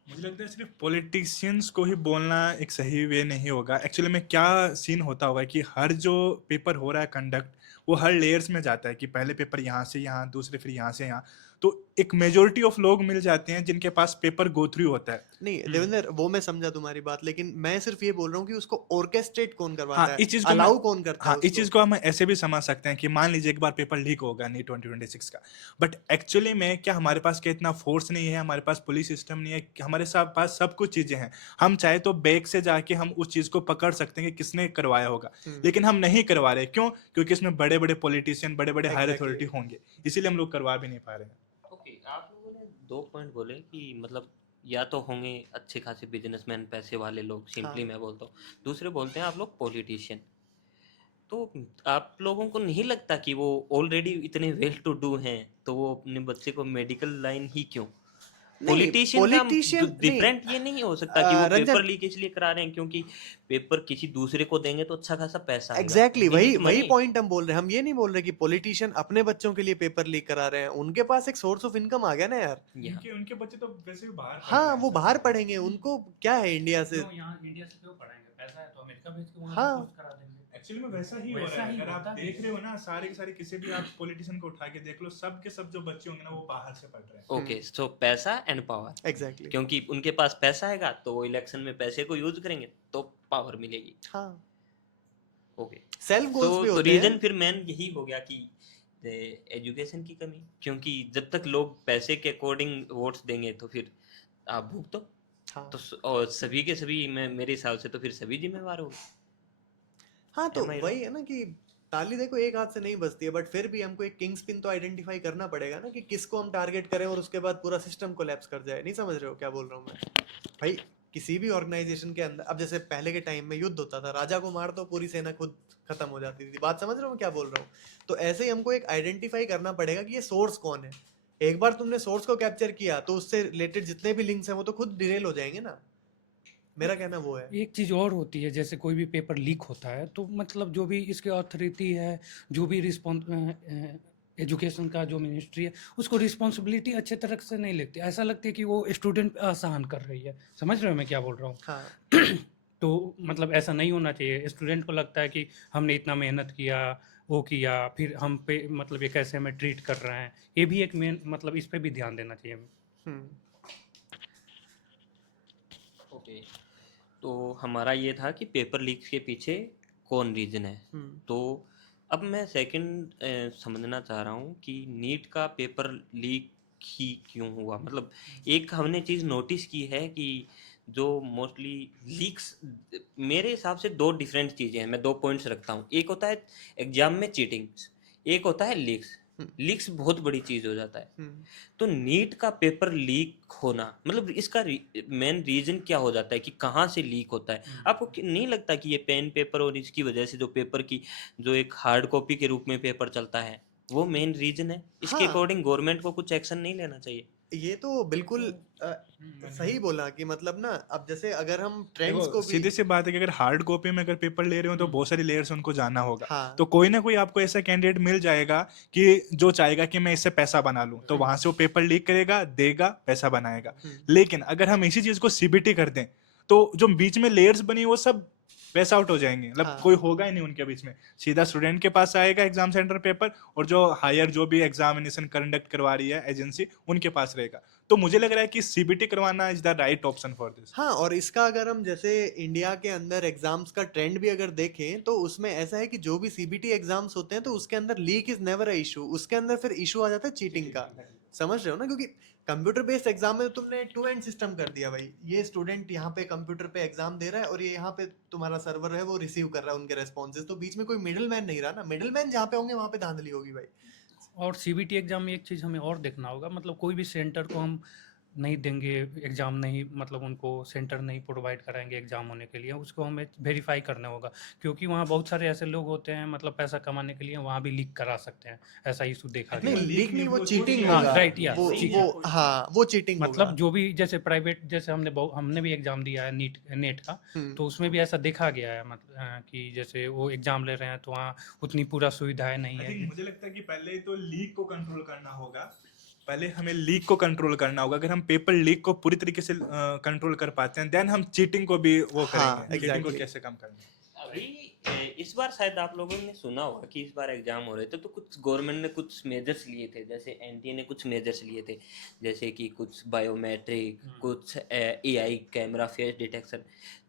मुझे लगता है सिर्फ पॉलिटिशियंस को ही बोलना एक सही वे नहीं होगा। एक्चुअली में क्या सीन होता होगा कि हर जो पेपर हो रहा है कंडक्ट, वो हर लेयर्स में जाता है कि पहले पेपर यहाँ से यहाँ, दूसरे फिर यहाँ से यहाँ। तो एक मेजोरिटी ऑफ लोग मिल जाते हैं जिनके पास पेपर गो थ्रू होता है। नहीं देवेंद्र, वो मैं समझा तुम्हारी बात, लेकिन मैं सिर्फ ये बोल रहा हूँ कि उसको ऑर्केस्ट्रेट कौन करवाता हाँ, है, इस चीज को अलाउ मैं कौन करता हाँ है इस उसको। चीज को हम ऐसे भी समझ सकते हैं कि मान लीजिए एक बार पेपर लीक होगा नीट 2026 का, बट एक्चुअली में क्या हमारे पास क्या इतना फोर्स नहीं है, हमारे पास पुलिस सिस्टम नहीं है, हमारे साथ पास सब कुछ चीजें हैं। हम चाहे तो बैक से जाके हम उस चीज को पकड़ सकते हैं कि किसने करवाया होगा, लेकिन हम नहीं करवा रहे। क्यों? क्योंकि इसमें बड़े बड़े बड़े पॉलिटिशियन, बड़े बड़े हायर एग्जैक्टली अथॉरिटी होंगे, इसीलिए हम लोग करवा भी नहीं पा रहे हैं। ओके, आप लोगों ने 2 पॉइंट बोले कि मतलब या तो होंगे अच्छे खासे बिजनेसमैन, पैसे वाले लोग, सिंपली हाँ मैं बोलता हूँ। दूसरे बोलते हैं आप लोग पॉलिटिशियन। तो आप लोगों को नहीं लगता कि वो ऑलरेडी इतने वेल टू डू हैं, तो वो अपने बच्चे को मेडिकल लाइन ही क्यों? नहीं पॉलिटिशियन का पॉलिटिशियन नहीं डिफरेंट ये नहीं हो सकता कि वो पेपर रंजन लीक इसलिए करा रहे हैं क्योंकि पेपर किसी दूसरे को देंगे तो अच्छा खासा पैसा आएगा, एग्जैक्टली गिव वही इट वही मनी। पॉइंट हम बोल रहे हैं। हम ये नहीं बोल रहे कि पॉलिटिशियन अपने बच्चों के लिए पेपर लीक करा रहे हैं, उनके पास एक सोर्स ऑफ इनकम आ गया ना यार। या उनके उनके बच्चे तो वैसे भी बाहर पढ़ रहे हाँ हैं वो सर। बाहर पढ़ेंगे, उनको क्या है इंडिया से। क्यों यहाँ इंडिया से क्यों पढ़ाएंगे? पैसा है तो अमेरिका भेज के वहाँ से हाँ कोर्स करा देंगे। एक्चुअली में वैसा ही हो वैसा रहा है, ही अगर आप होता भी देख है। रहे हो ना, सारे के सारे किसी भी आप पॉलिटिशियन को उठा के देख लो, सब के सब जो बच्चे होंगे ना वो बाहर से पढ़ रहे हैं। ओके, सो पैसा एंड पावर, एग्जैक्टली क्योंकि उनके पास पैसा आएगा तो वो इलेक्शन में पैसे को यूज करेंगे तो पावर मिलेगी। हाँ ओके, सेल्फ गोल्स भी तो होते रीजन हैं। फिर मेन यही हो गया कि एजुकेशन की कमी, क्योंकि जब तक लोग पैसे के अकॉर्डिंग वोट्स देंगे तो फिर आप भूख तो हाँ और सभी के सभी मेरे हिसाब से तो फिर सभी जिम्मेवार हो। हाँ तो Am I वही है ना कि ताली देखो एक हाथ से नहीं बजती है, बट फिर भी हमको एक किंग स्पिन तो आइडेंटिफाई करना पड़ेगा ना कि किसको हम टारगेट करें और उसके बाद पूरा सिस्टम कोलैप्स कर जाए। नहीं समझ रहे हो क्या बोल रहा हूँ मैं भाई? किसी भी ऑर्गेनाइजेशन के अंदर अब जैसे पहले के टाइम में युद्ध होता था, राजा को मार दो पूरी सेना खुद खत्म हो जाती थी। बात समझ रहे हो मैं क्या बोल रहा हूँ? तो ऐसे ही हमको एक आइडेंटिफाई करना पड़ेगा कि ये सोर्स कौन है। एक बार तुमने सोर्स को कैप्चर किया तो उससे रिलेटेड जितने भी लिंक्स हैं वो तो खुद डिरेल हो जाएंगे ना। मेरा कहना वो है। एक चीज़ और होती है, जैसे कोई भी पेपर लीक होता है तो मतलब जो भी इसके अथॉरिटी है, जो भी रिस्पॉन्स एजुकेशन का जो मिनिस्ट्री है, उसको रिस्पॉन्सिबिलिटी अच्छे तरह से नहीं लेती। ऐसा लगता है कि वो स्टूडेंट पे आसान कर रही है। समझ रहे हो मैं क्या बोल रहा हूँ? हाँ तो मतलब ऐसा नहीं होना चाहिए। स्टूडेंट को लगता है कि हमने इतना मेहनत किया, वो किया, फिर हम पे मतलब ये कैसे हमें ट्रीट कर रहे हैं। ये भी एक मेन मतलब इस पे भी ध्यान देना चाहिए। हम्म ओके, तो हमारा ये था कि पेपर लीक के पीछे कौन रीजन है। हम्म तो अब मैं सेकंड समझना चाह रहा हूँ कि नीट का पेपर लीक ही क्यों हुआ। मतलब एक हमने चीज़ नोटिस की है कि जो मोस्टली लीक्स, मेरे हिसाब से 2 डिफरेंट चीज़ें हैं। मैं 2 पॉइंट्स रखता हूँ। एक होता है एग्जाम में चीटिंग, एक होता है लीक्स। हम्म लीक्स बहुत बड़ी चीज़ हो जाता है। हम्म तो नीट का पेपर लीक होना मतलब इसका मेन रीजन क्या हो जाता है कि कहाँ से लीक होता है? आपको नहीं लगता कि ये पेन पेपर और इसकी वजह से जो पेपर की जो एक हार्ड कॉपी के रूप में पेपर चलता है वो मेन रीजन है? इसके हाँ अकॉर्डिंग गवर्नमेंट को कुछ एक्शन नहीं लेना चाहिए? ये तो बिल्कुल सही बोला कि मतलब ना अब जैसे अगर हम ट्रेंड्स देखो को भी सीधी सी बात है कि अगर हार्ड कॉपी में अगर पेपर ले रहे हो तो बहुत सारी लेयर्स उनको जानना होगा। हाँ तो कोई ना कोई आपको ऐसा कैंडिडेट मिल जाएगा कि जो चाहेगा कि मैं इससे पैसा बना लूं, तो वहां से वो पेपर लीक करेगा, देगा, पैसा बनाएगा। लेकिन अगर हम इसी चीज को सीबीटी कर दें तो जो बीच में लेयर्स बनी वो सब पैसा आउट हो जाएंगे, मतलब हाँ कोई होगा ही नहीं उनके बीच में। सीधा स्टूडेंट के पास आएगा एग्जाम सेंटर पेपर, और जो हायर जो भी एग्जामिनेशन कंडक्ट करवा रही है एजेंसी उनके पास रहेगा। तो मुझे लग रहा है कि सीबीटी करवाना is the right option for this. हाँ और इसका अगर हम जैसे इंडिया के अंदर एग्जाम्स का ट्रेंड भी अगर देखें तो उसमें ऐसा है कि जो भी सीबीटी एग्जाम्स होते हैं तो उसके अंदर leak is never a issue, उसके अंदर फिर इशू आ जाता है चीटिंग का। समझ रहे हो ना? क्योंकि कंप्यूटर बेस्ड एग्जाम में तो तुमने टू एंड सिस्टम कर दिया भाई। ये स्टूडेंट यहाँ पे कंप्यूटर पे एग्जाम दे रहा है और ये यहाँ पे तुम्हारा सर्वर है वो रिसीव कर रहा है उनके रेस्पॉन्सेज, तो बीच में कोई मिडिल मैन नहीं रहा ना। मिडिल मैन जहाँ पे होंगे वहाँ पे धांधली होगी भाई। और सीबीटी एग्ज़ाम में एक चीज़ हमें और देखना होगा, मतलब कोई भी सेंटर को हम नहीं देंगे एग्ज़ाम, नहीं मतलब उनको सेंटर नहीं प्रोवाइड कराएंगे एग्ज़ाम होने के लिए, उसको हमें वेरीफाई करना होगा। क्योंकि वहाँ बहुत सारे ऐसे लोग होते हैं मतलब पैसा कमाने के लिए वहाँ भी लीक करा सकते हैं। ऐसा इशू देखा नहीं गया है। लीक नहीं, वो वो चीटिंग हाँ होगा। राइट, या वो चीटिंग। वो हाँ वो चीटिंग मतलब होगा। जो भी जैसे प्राइवेट, जैसे हमने भी एग्ज़ाम दिया है नेट का, तो उसमें भी ऐसा देखा गया है मतलब कि जैसे वो एग्ज़ाम ले रहे हैं तो वहाँ उतनी पूरा सुविधाएं नहीं आई है। थिंक मुझे लगता है कि पहले तो लीक को कंट्रोल करना होगा। पहले हमें लीक को कंट्रोल करना होगा। अगर हम पेपर लीक को पूरी तरीके से कंट्रोल कर पाते हैं, देन हम चीटिंग को भी वो हाँ करेंगे, चीटिंग को एग्जैक्टली। कैसे कम करेंगे। अभी इस बार शायद आप लोगों ने सुना होगा कि इस बार एग्जाम हो रहे थे तो कुछ गवर्नमेंट ने कुछ मेजर्स लिए थे, जैसे एनटीए ने कुछ मेजर्स लिए थे, जैसे कि कुछ बायोमेट्रिक, कुछ एआई कैमरा फेस डिटेक्शन।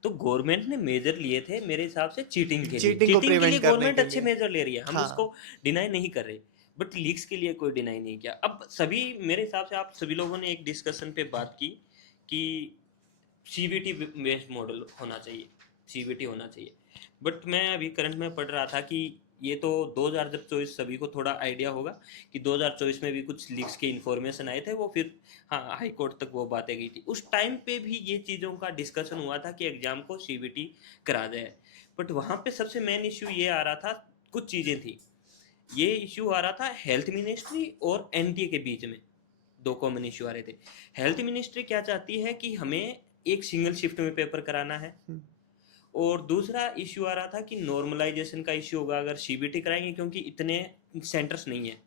तो गवर्नमेंट ने मेजर लिए थे मेरे हिसाब से चीटिंग के लिए। चीटिंग को चीटिंग के लिए प्रिवेंट करने गवर्नमेंट के अच्छे लिए। मेजर ले रही है, हम हाँ उसको डिनाई नहीं कर रहे, बट लीक्स के लिए कोई डिनाई नहीं किया। अब सभी मेरे हिसाब से आप सभी लोगों ने एक डिस्कशन पे बात की कि सीबीटी बेस्ड मॉडल होना चाहिए, सीबीटी होना चाहिए। बट मैं अभी करंट में पढ़ रहा था कि ये तो 2024 सभी को थोड़ा आइडिया होगा कि 2024 में भी कुछ लीक्स के इन्फॉर्मेशन आए थे, वो फिर हाँ हाई कोर्ट तक वो बातें गई थी। उस टाइम पे भी ये चीज़ों का डिस्कशन हुआ था कि एग्जाम को सीबीटी करा जाए, बट वहाँ पे सबसे मेन इश्यू ये आ रहा था, कुछ चीज़ें थी। ये इश्यू आ रहा था हेल्थ मिनिस्ट्री और एनटीए के बीच में, दो कॉमन इश्यू आ रहे थे। हेल्थ मिनिस्ट्री क्या चाहती है कि हमें एक सिंगल शिफ्ट में पेपर कराना है, और दूसरा इश्यू आ रहा था कि नॉर्मलाइजेशन का इश्यू होगा अगर सीबीटी कराएंगे, क्योंकि इतने सेंटर्स नहीं है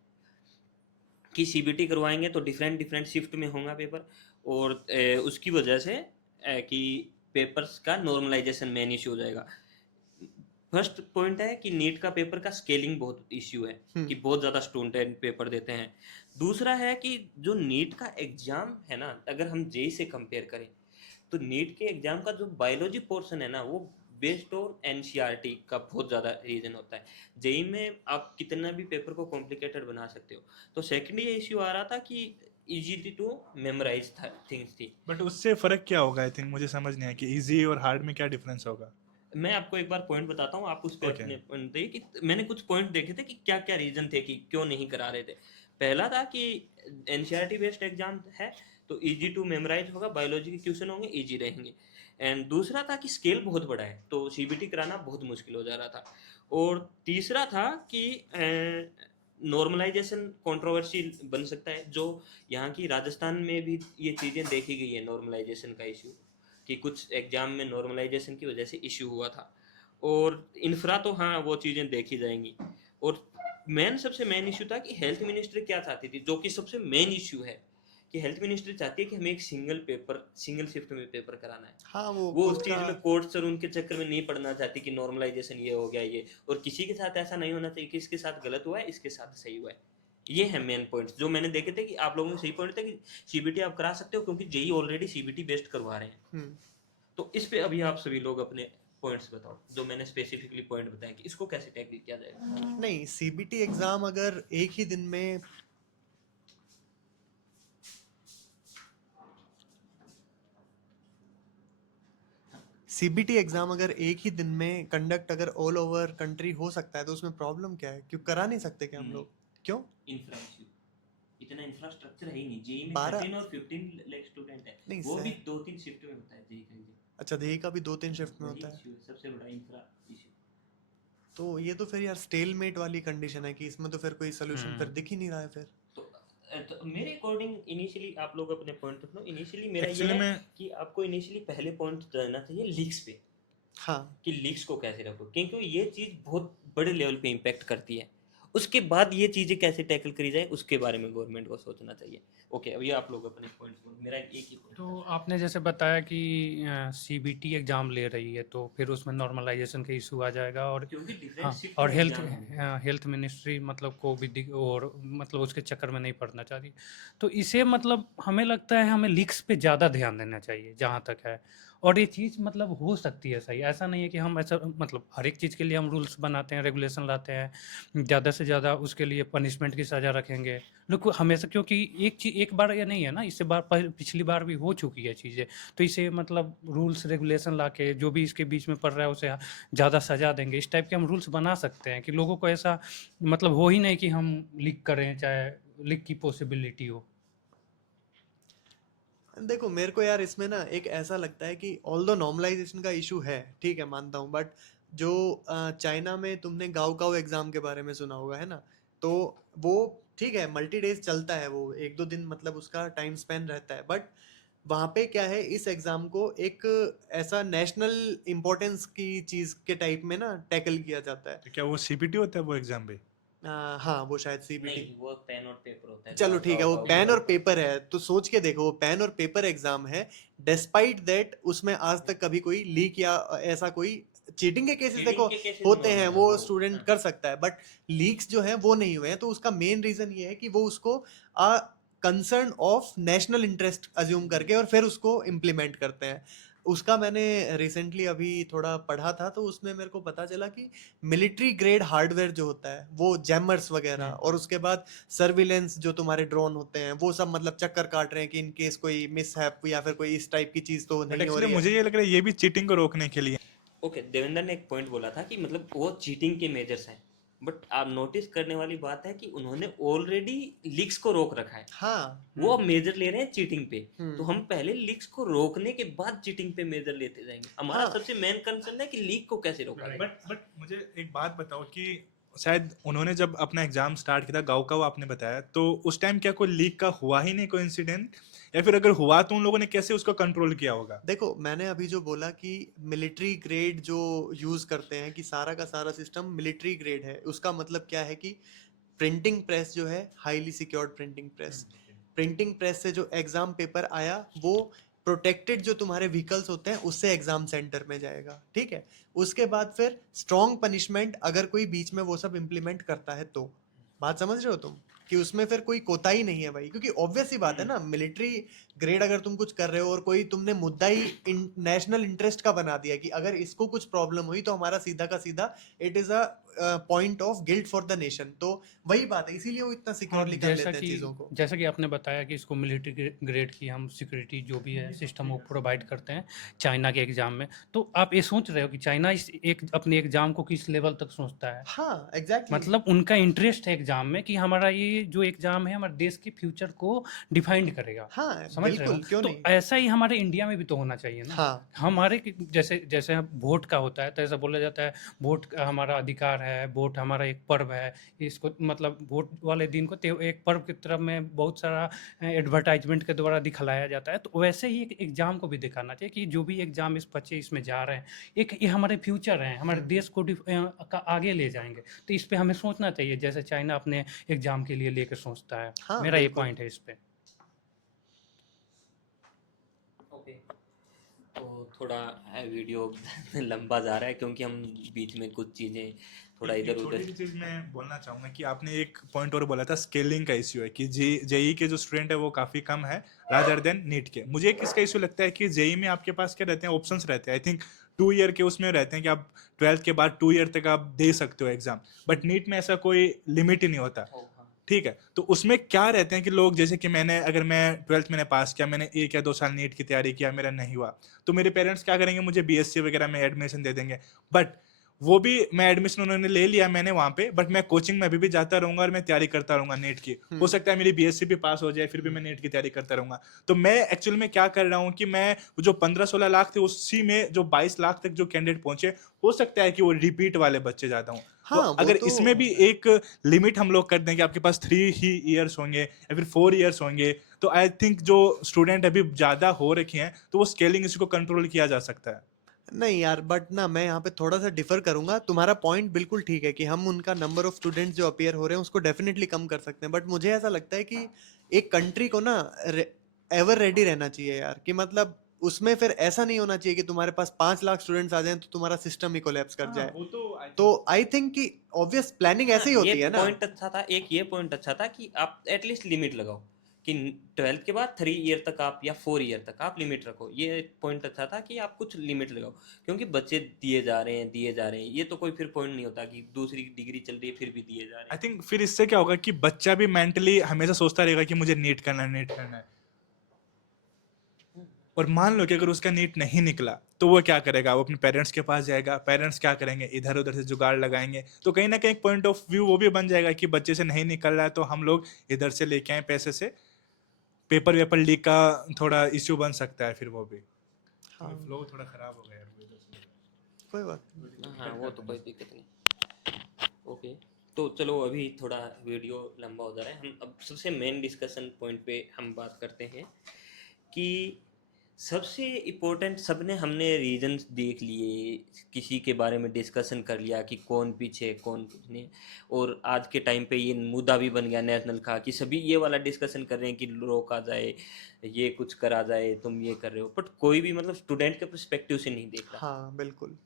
कि सीबीटी करवाएंगे तो डिफरेंट डिफरेंट शिफ्ट में होगा पेपर, और उसकी वजह से कि पेपर्स का नॉर्मलाइजेशन मेन इश्यू हो जाएगा। फर्स्ट पॉइंट है कि नीट का पेपर का स्केलिंग बहुत इश्यू है कि बहुत ज़्यादा स्टूडेंट पेपर देते हैं। दूसरा है कि जो नीट का एग्ज़ाम है ना, अगर हम जेई से कंपेयर करें तो नीट के एग्ज़ाम का जो बायोलॉजी पोर्शन है ना, वो बेस्ड और एनसीईआरटी का बहुत ज़्यादा रीजन होता है। जेई में आप कितना भी पेपर को कॉम्प्लिकेटेड बना सकते हो। तो सेकंड ये इश्यू आ रहा था कि इजी टू मेमोराइज थिंग्स थी। बट उससे फर्क क्या होगा? आई थिंक मुझे समझ नहीं आया कि इजी और हार्ड में क्या डिफरेंस होगा। मैं आपको एक बार पॉइंट बताता हूँ, आप उस पे ओके। अपने पॉइंट दें कि मैंने कुछ पॉइंट देखे थे कि क्या क्या रीजन थे कि क्यों नहीं करा रहे थे। पहला था कि एनसीईआरटी बेस्ड एग्जाम है तो इजी टू मेमोराइज होगा, बायोलॉजी के क्वेश्चन होंगे इजी रहेंगे। एंड दूसरा था कि स्केल बहुत बड़ा है तो सीबीटी कराना बहुत मुश्किल हो जा रहा था। और तीसरा था कि नॉर्मलाइजेशन कंट्रोवर्सी बन सकता है, जो यहाँ की राजस्थान में भी ये चीज़ें देखी गई है, नॉर्मलाइजेशन का इशू कि कुछ एग्जाम में नॉर्मलाइजेशन की वजह से इशू हुआ था। और इंफ्रा तो हाँ वो चीज़ें देखी जाएंगी। और सबसे मेन इशू था कि हेल्थ मिनिस्ट्री क्या चाहती थी, जो कि सबसे मेन इशू है कि हेल्थ मिनिस्ट्री चाहती है कि हमें एक सिंगल शिफ्ट में पेपर कराना है। हाँ वो वो खुद उस का चीज़ में कोर्ट्स और उनके चक्कर में नहीं पड़ना चाहती कि नॉर्मलाइजेशन ये हो गया ये, और किसी के साथ ऐसा नहीं होना चाहिए कि इसके साथ गलत हुआ है इसके साथ सही हुआ है। ये है मेन पॉइंट्स जो मैंने देखे थे कि आप लोगों में सही पॉइंट था कि सीबीटी आप करा सकते हो क्योंकि जेई ऑलरेडी सीबीटी बेस्ड करवा रहे हैं। तो इस पे अभी आप सभी लोग अपने पॉइंट्स बताओ, जो मैंने स्पेसिफिकली पॉइंट बताया कि इसको कैसे टैकल किया जाएगा। नहीं, सीबीटी एग्जाम अगर एक ही दिन में सीबीटी एग्जाम अगर एक ही दिन में कंडक्ट अगर ऑल ओवर कंट्री हो सकता है तो उसमें प्रॉब्लम क्या है? क्यों करा नहीं सकते क्या हम नहीं, लोग? क्यों? इंफ्रा इश्यू, इतना इंफ्रास्ट्रक्चर है ही नहीं। जेई में 12 13 और 15 लाख स्टूडेंट है, नहीं वो भी सर, 2-3 शिफ्ट में होता है जेई का एग्जाम। अच्छा देही का भी 2-3 शिफ्ट में वही होता है। इश्यू है सबसे बड़ा, इंफ्रा इश्यू। तो ये तो फिर यार स्टेलमेट वाली कंडीशन है कि इसमें तो फिर कोई सोल्यूशन फिर हम्म दिख ही नहीं रहा है फिर। तो मेरे अकॉर्डिंग इनिशियली आप लोग अपने पॉइंट रख लो। इनिशियली मेरा ये एक्चुअली है में कि आपको इनिशियली पहले पॉइंट देना चाहिए लीक्स पे, हाँ कि लीक्स को कैसे रखो, क्योंकि ये चीज़ बहुत बड़े लेवल पे इम्पैक्ट करती है। उसके बाद ये चीज़ें कैसे टैकल करी जाए उसके बारे में गवर्नमेंट को सोचना चाहिए। ओके, अब ये आप लोग अपने पॉइंट्स बोलो, मेरा एक ही पॉइंट तो आपने जैसे बताया कि सीबीटी एग्ज़ाम ले रही है तो फिर उसमें नॉर्मलाइजेशन का इशू आ जाएगा, और क्योंकि डिफरेंट हाँ, शिफ्ट और में एग्जाम होंगे। हेल्थ मिनिस्ट्री मतलब को भी और मतलब उसके चक्कर में नहीं पड़ना चाहती। तो इसे मतलब हमें लगता है हमें लीक्स पे ज़्यादा ध्यान देना चाहिए जहाँ तक है। और ये चीज़ मतलब हो सकती है सही, ऐसा नहीं है कि हम ऐसा मतलब हर एक चीज़ के लिए हम रूल्स बनाते हैं, रेगुलेशन लाते हैं, ज़्यादा से ज़्यादा उसके लिए पनिशमेंट की सज़ा रखेंगे लोग हमेशा, क्योंकि एक बार ये नहीं है ना, इससे पिछली बार भी हो चुकी है चीज़ें। तो इसे मतलब रूल्स रेगुलेशन ला के जो भी इसके बीच में पड़ रहा है उसे ज़्यादा सजा देंगे, इस टाइप के हम रूल्स बना सकते हैं कि लोगों को ऐसा मतलब हो ही नहीं कि हम लीक करें, चाहे लीक की पॉसिबिलिटी हो। देखो मेरे को यार इसमें ना एक ऐसा लगता है कि ऑल्दो नॉर्मलाइजेशन का इशू है, ठीक है मानता हूँ, बट जो चाइना में तुमने गाँव गाँव एग्जाम के बारे में सुना होगा है ना, तो वो ठीक है मल्टी डेज चलता है, वो 1-2 दिन मतलब उसका टाइम स्पेन रहता है, बट वहाँ पे क्या है इस एग्जाम को एक ऐसा नेशनल इम्पोर्टेंस की चीज़ के टाइप में ना टैकल किया जाता है। तो क्या वो सीपीटी होता है वो एग्जाम भी? हाँ वो शायद सीबीटी। नहीं, वो पेन और पेपर होता है जो चलो आप ठीक है, गाँव वो गाँव पेन और में। पेपर है तो सोच के देखो, वो पेन और पेपर एग्जाम है, डिस्पाइट दैट उसमें आज तक कभी कोई लीक या ऐसा कोई चीटिंग के केसेस चीटिंग देखो के केसेस होते हैं, नॉर्मल है वो वो। स्टूडेंट हाँ, कर सकता है, बट लीक्स जो हैं वो नहीं हुए हैं, तो उसका मेन रीजन ये है कि वो उसको a concern of national interest assume करके और फिर उसको इम्प्लीमेंट करते हैं। उसका मैंने रिसेंटली अभी थोड़ा पढ़ा था तो उसमें मेरे को पता चला कि मिलिट्री ग्रेड हार्डवेयर जो होता है वो जैमर्स वगैरह, और उसके बाद सर्विलेंस जो तुम्हारे ड्रोन होते हैं वो सब मतलब चक्कर काट रहे हैं कि इन केस कोई मिसहैप या फिर कोई इस टाइप की चीज तो बट नहीं हो एक्चुअली रही है। मुझे ये लग रहा है ये भी चीटिंग को रोकने के लिए। ओके, देवेंद्र ने एक पॉइंट बोला था कि मतलब वो चीटिंग के मेजर्स हैं, बट आप नोटिस करने वाली बात है कि उन्होंने ऑलरेडी लीक्स को रोक रखा है, हाँ वो अब मेजर ले रहे हैं चीटिंग पे। तो हम्म हम पहले लीक्स को रोकने के बाद चीटिंग पे मेजर लेते जाएंगे। हमारा हाँ सबसे मेन कंसर्न है कि लीक को कैसे रोका जाए। बट मुझे एक बात बताओ कि शायद उन्होंने जब अपना एग्जाम स्टार्ट किया था, गाँव का वो आपने बताया, तो उस टाइम क्या कोई लीक का हुआ ही नहीं कोई इंसिडेंट, या फिर अगर हुआ तो उन लोगों ने कैसे उसको कंट्रोल किया होगा? देखो, मैंने अभी जो बोला कि मिलिट्री ग्रेड जो यूज करते हैं, कि सारा का सारा सिस्टम मिलिट्री ग्रेड है, उसका मतलब क्या है कि प्रिंटिंग प्रेस जो है हाईली सिक्योर्ड प्रिंटिंग प्रेस से जो एग्जाम पेपर आया वो प्रोटेक्टेड जो तुम्हारे व्हीकल्स होते हैं उससे एग्जाम सेंटर में जाएगा, ठीक है। उसके बाद फिर स्ट्रॉन्ग पनिशमेंट अगर कोई बीच में वो सब इम्प्लीमेंट करता है तो। बात समझ रहे हो तुम कि उसमें फिर कोई कोताही नहीं है भाई, क्योंकि ऑब्वियस सी बात है ना, मिलिट्री ग्रेड अगर तुम कुछ कर रहे हो और कोई तुमने मुद्दा ही नेशनल इंटरेस्ट का बना दिया कि अगर इसको कुछ प्रॉब्लम हुई तो हमारा सीधा का सीधा it is a point of guilt for the nation, तो वही बात है, इसीलिए वो इतना सिक्योरली कर लेते हैं चीजों को। जैसा कि आपने बताया कि इसको मिलिट्री ग्रेड की हम सिक्योरिटी जो भी है सिस्टम वो प्रोवाइड करते हैं चाइना के एग्ज़ाम में। तो आप ये सोच रहे हो कि चाइना इस एक अपने एग्ज़ाम को किस लेवल तक सोचता है? हाँ एग्जैक्टली मतलब उनका इंटरेस्ट है एग्ज़ाम में कि हमारा ये जो एग्ज़ाम है हमारे देश के फ्यूचर को डिफाइंड करेगा। हाँ समझ रहे हो? बिल्कुल, क्यों तो नहीं। ऐसा ही हमारे इंडिया में भी तो होना चाहिए ना। हाँ हमारे जैसे जैसे वोट का होता है तो ऐसा बोला जाता है वोट हमारा अधिकार है, वोट हमारा एक पर्व है। इसको मतलब वोट वाले दिन को एक पर्व की तरफ में बहुत सारा एडवर्टाइजमेंट के द्वारा दिखलाया जाता है। तो वैसे ही एक एग्ज़ाम को भी दिखाना चाहिए कि जो भी एग्ज़ाम इस बच्चे इसमें जा रहे हैं, एक ये हमारे फ्यूचर हैं, हमारे देश को आगे ले जाएंगे। तो इस पे हमें सोचना चाहिए जैसे चाइना अपने एग्ज़ाम के लिए लेके सोचता है। हाँ मेरा ये बिल्कुल। पॉइंट है इस पे। ओके, तो थोड़ा वीडियो लंबा जा रहा है क्योंकि हम बीच में कुछ चीज़ें थोड़ा एक इधर छोटी उधर। सी चीज मैं बोलना चाहूंगा कि आपने एक पॉइंट और बोला था, स्केलिंग का इश्यू है कि जेई के जो स्टूडेंट है वो काफी कम है रादर देन नीट के। मुझे एक इसका इश्यू लगता है कि जेई में आपके पास क्या रहते हैं, ऑप्शंस रहते हैं। आई थिंक 2 ईयर के उसमें रहते हैं कि आप 12th के बाद 2 ईयर तक आप दे सकते हो एग्जाम, बट नीट में ऐसा कोई लिमिट ही नहीं होता। ओ हाँ, ठीक है, तो उसमें क्या रहते हैं कि लोग, जैसे कि मैंने, अगर मैं 12th मैंने पास किया, मैंने 1 या 2 साल नीट की तैयारी किया, मेरा नहीं हुआ, तो मेरे पेरेंट्स क्या करेंगे, मुझे बीएससी वगैरह में एडमिशन दे देंगे। बट वो भी मैं एडमिशन उन्होंने ले लिया मैंने वहाँ पे, बट मैं कोचिंग में अभी भी जाता रहूंगा और मैं तैयारी करता रहूंगा नीट की। हो सकता है मेरी बीएससी भी पास हो जाए, फिर भी मैं नीट की तैयारी करता रहूंगा। तो मैं एक्चुअल में क्या कर रहा हूँ कि मैं जो 15-16 लाख थे उसी में जो 22 लाख तक जो कैंडिडेट पहुंचे, हो सकता है कि वो रिपीट वाले बच्चे ज्यादा हूँ। तो हाँ वो अगर तो इसमें भी होता है। एक लिमिट हम लोग कर दें कि आपके पास 3 ही ईयर्स होंगे या फिर 4 ईयर्स होंगे, तो आई थिंक जो स्टूडेंट अभी ज्यादा हो रखे हैं तो वो स्केलिंग इसको कंट्रोल किया जा सकता है। नहीं यार, बट ना मैं यहाँ पे थोड़ा सा डिफर करूंगा। तुम्हारा पॉइंट बिल्कुल ठीक है कि हम उनका नंबर ऑफ स्टूडेंट्स जो अपीयर हो रहे हैं उसको डेफिनेटली कम कर सकते हैं, बट मुझे ऐसा लगता है कि एक कंट्री को ना एवर रेडी रहना चाहिए यार, कि मतलब उसमें फिर ऐसा नहीं होना चाहिए कि तुम्हारे पास 5 लाख स्टूडेंट्स आ जाएं तो तुम्हारा सिस्टम ही कोलैप्स कर हाँ जाए। वो तो तो आई थिंक कि ऑब्वियस प्लानिंग हाँ ऐसे ही ये होती है ना। पॉइंट अच्छा था। एक ये पॉइंट अच्छा था कि आप एटलीस्ट लिमिट लगाओ कि 12th के बाद 3 ईयर तक आप या 4 ईयर तक आप लिमिट रखो। ये पॉइंट अच्छा था कि आप कुछ लिमिट लगाओ, क्योंकि बच्चे दिए जा रहे हैं दिए जा रहे हैं, ये तो कोई फिर पॉइंट नहीं होता कि दूसरी डिग्री चल रही है फिर भी दिए जा रहे आई हैं। थिंक फिर इससे क्या होगा कि बच्चा भी मेंटली हमेशा सोचता रहेगा कि मुझे नीट करना है, नीट करना है। और मान लो कि अगर उसका नीट नहीं निकला तो वो क्या करेगा, वो अपने पेरेंट्स के पास जाएगा, पेरेंट्स क्या करेंगे, इधर उधर से जुगाड़ लगाएंगे। तो कहीं ना कहीं पॉइंट ऑफ व्यू वो भी बन जाएगा कि बच्चे से नहीं निकल रहा है तो हम लोग इधर से लेके आए पैसे से, पेपर वेपर लीक का थोड़ा इश्यू बन सकता है फिर वो भी। हाँ फ्लो थोड़ा खराब हो गया यार, वो इधर से कोई बात नहीं। हाँ वो तो कोई दिक्कत नहीं। ओके, तो चलो अभी थोड़ा वीडियो लंबा हो जा रहा है, हम अब सबसे मेन डिस्कशन पॉइंट पे हम बात करते हैं कि सबसे इम्पोर्टेंट, सबने हमने रीजंस देख लिए, किसी के बारे में डिस्कशन कर लिया कि कौन पीछे कौन कितने, और आज के टाइम पे ये मुद्दा भी बन गया नेशनल का कि सभी ये वाला डिस्कशन कर रहे हैं कि रोका जाए, ये कुछ करा जाए, तुम ये कर रहे हो, बट कोई भी मतलब स्टूडेंट के पर्सपेक्टिव से नहीं देख रहा हाँ बिल्कुल।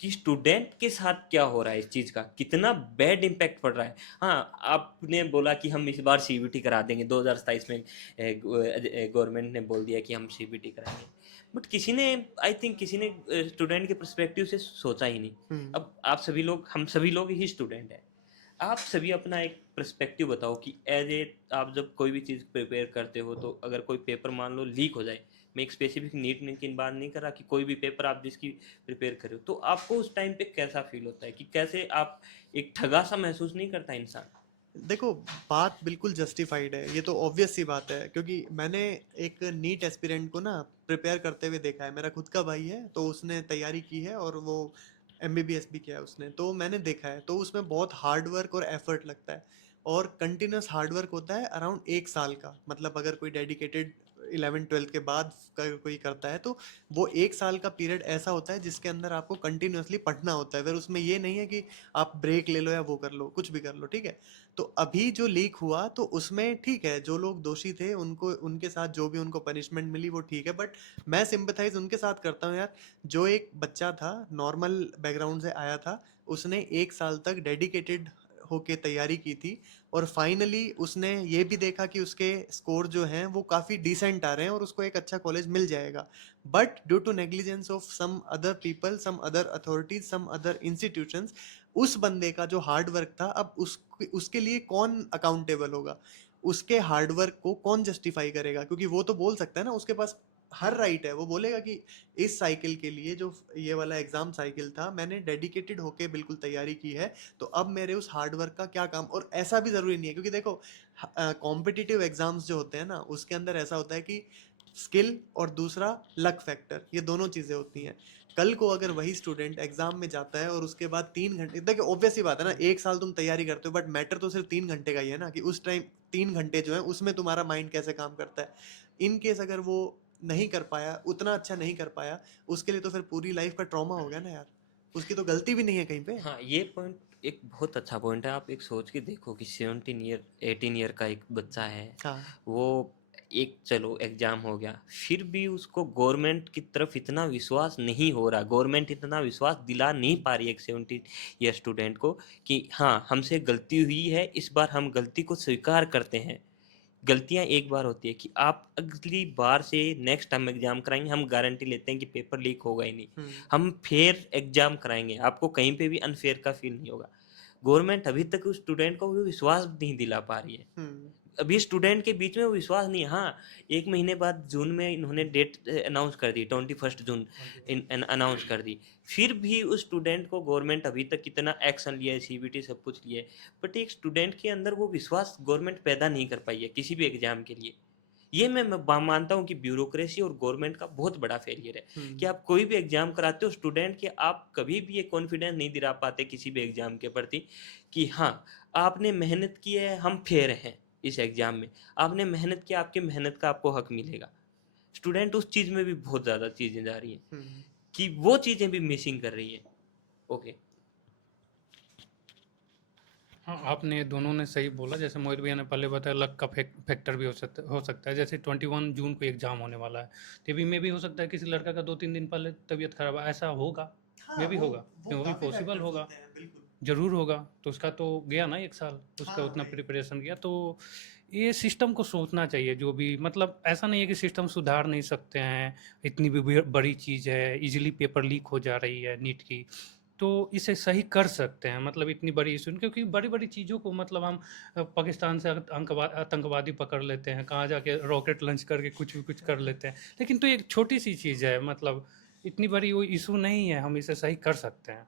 कि स्टूडेंट के साथ क्या हो रहा है, इस चीज़ का कितना बैड इम्पैक्ट पड़ रहा है। हाँ, आपने बोला कि हम इस बार सीबीटी करा देंगे 2027 में, गवर्नमेंट ने बोल दिया कि हम सीबीटी कराएंगे, बट किसी ने, आई थिंक किसी ने स्टूडेंट के पर्सपेक्टिव से सोचा ही नहीं। हम्म अब आप सभी लोग, हम सभी लोग ही स्टूडेंट हैं। आप सभी अपना एक पर्सपेक्टिव बताओ कि एज ए आप जब कोई भी चीज़ प्रिपेयर करते हो तो अगर कोई पेपर मान लो लीक हो जाए, मैं एक स्पेसिफिक नीट की बात नहीं कर रहा कि कोई भी पेपर आप जिसकी प्रिपेयर कर रहे हो, तो आपको उस टाइम पे कैसा फील होता है कि कैसे आप एक ठगा सा महसूस नहीं करता इंसान? देखो, बात बिल्कुल जस्टिफाइड है, ये तो ऑब्वियस सी बात है, क्योंकि मैंने एक नीट एस्पिरेंट को ना प्रिपेयर करते हुए देखा है। मेरा खुद का भाई है, तो उसने तैयारी की है और वो एमबीबीएस भी किया है उसने, तो मैंने देखा है। तो उसमें बहुत हार्ड वर्क और एफर्ट लगता है, और कंटिन्यूस हार्ड वर्क होता है अराउंड 1 साल का। मतलब अगर कोई डेडिकेटेड 11th-12th के बाद कोई करता है, तो वो 1 साल का पीरियड ऐसा होता है जिसके अंदर आपको कंटिन्यूसली पढ़ना होता है। फिर उसमें ये नहीं है कि आप ब्रेक ले लो या वो कर लो, कुछ भी कर लो, ठीक है। तो अभी जो लीक हुआ, तो उसमें ठीक है, जो लोग दोषी थे उनको, उनके साथ जो भी उनको पनिशमेंट मिली वो ठीक है, बट मैं सिंपथाइज उनके साथ करता हूँ यार। जो एक बच्चा था, नॉर्मल बैकग्राउंड से आया था, उसने 1 साल तक डेडिकेटेड होके तैयारी की थी, और फाइनली उसने ये भी देखा कि उसके स्कोर जो हैं वो काफ़ी डिसेंट आ रहे हैं और उसको एक अच्छा कॉलेज मिल जाएगा। But due to negligence of some other people, some other authorities, some other institutions, उस बंदे का जो हार्ड वर्क था, अब उसके लिए कौन अकाउंटेबल होगा? उसके हार्ड वर्क को कौन जस्टिफाई करेगा? क्योंकि वो तो बोल सकता है ना, उसके पास हर राइट है, वो बोलेगा कि इस साइकिल के लिए, जो ये वाला एग्जाम साइकिल था, मैंने डेडिकेटेड होके बिल्कुल तैयारी की है, तो अब मेरे उस हार्ड वर्क का क्या काम? और ऐसा भी ज़रूरी नहीं है, क्योंकि देखो, कॉम्पिटिटिव एग्जाम्स जो होते हैं ना, उसके अंदर ऐसा होता है कि स्किल और दूसरा लक फैक्टर, ये दोनों चीज़ें होती हैं। कल को अगर वही स्टूडेंट एग्जाम में जाता है और उसके बाद 3 घंटे, देखिए ऑब्वियस ही बात है ना, 1 साल तुम तैयारी करते हो, बट मैटर तो सिर्फ 3 घंटे का ही है ना, कि उस टाइम 3 घंटे जो है उसमें तुम्हारा माइंड कैसे काम करता है। इन केस अगर वो नहीं कर पाया, उतना अच्छा नहीं कर पाया, उसके लिए तो फिर पूरी लाइफ का ट्रॉमा हो गया ना यार। उसकी तो गलती भी नहीं है कहीं पे। हाँ, ये पॉइंट एक बहुत अच्छा पॉइंट है। आप एक सोच के देखो कि 17 ईयर 18 ईयर का एक बच्चा है, हाँ। वो एक चलो एग्जाम हो गया, फिर भी उसको गवर्नमेंट की तरफ इतना विश्वास नहीं हो रहा, गवर्नमेंट इतना विश्वास दिला नहीं पा रही है एक 17 ईयर स्टूडेंट को कि हाँ हमसे गलती हुई है, इस बार हम गलती को स्वीकार करते हैं। गलतियां एक बार होती है कि आप अगली बार से नेक्स्ट टाइम एग्जाम कराएंगे, हम गारंटी लेते हैं कि पेपर लीक होगा ही नहीं, हम्म। हम फेयर एग्जाम कराएंगे, आपको कहीं पे भी अनफेयर का फील नहीं होगा। गवर्नमेंट अभी तक उस स्टूडेंट को वो विश्वास नहीं दिला पा रही है। हम्म। अभी स्टूडेंट के बीच में वो विश्वास नहीं है। हाँ, 1 महीने बाद जून में इन्होंने डेट अनाउंस कर दी, 21 जून अनाउंस कर दी, फिर भी उस स्टूडेंट को गवर्नमेंट अभी तक कितना एक्शन लिया है, सीबीटी सब कुछ लिया है, बट एक स्टूडेंट के अंदर वो विश्वास गवर्नमेंट पैदा नहीं कर पाई है किसी भी एग्जाम के लिए। ये मैं मानता हूँ कि ब्यूरोक्रेसी और गवर्नमेंट का बहुत बड़ा फेलियर है कि आप कोई भी एग्जाम कराते हो स्टूडेंट के, आप कभी भी ये कॉन्फिडेंस नहीं दिला पाते किसी भी एग्जाम के प्रति कि हाँ आपने मेहनत की है, हम फेयर हैं इस एग्जाम में, आपने मेहनत किया, आपकी मेहनत का आपको हक मिलेगा। स्टूडेंट उस चीज़ में भी बहुत ज़्यादा चीज़ें जा रही हैं हम्म। कि वो चीज़ें भी मिसिंग कर रही है। ओके। हाँ, आपने दोनों ने सही बोला। जैसे मोहित भैया ने पहले बताया, लक का फैक्टर भी हो सकता है। जैसे 21 जून को एग्जाम होने वाला है, तो भी में भी हो सकता है किसी लड़का का 2-3 दिन पहले तबीयत खराब है, ऐसा होगा, हाँ, में भी होगा, वो वो भी काफी पॉसिबल फैक्टर्स होगा, होते हैं, बिल्कुल। जरूर होगा। तो उसका तो गया ना 1 साल, उसका हाँ उतना भाई। प्रिपरेशन गया। तो ये सिस्टम को सोचना चाहिए, जो भी मतलब ऐसा नहीं है कि सिस्टम सुधार नहीं सकते हैं। इतनी भी बड़ी चीज़ है, इजीली पेपर लीक हो जा रही है नीट की, तो इसे सही कर सकते हैं। मतलब इतनी बड़ी इशू, क्योंकि बड़ी बड़ी चीज़ों को मतलब हम पाकिस्तान से आतंकवादी पकड़ लेते हैं, कहाँ जाके रॉकेट लॉन्च करके कुछ भी कुछ कर लेते हैं, लेकिन तो एक छोटी सी चीज़ है, मतलब इतनी बड़ी वो इशू नहीं है, हम इसे सही कर सकते हैं।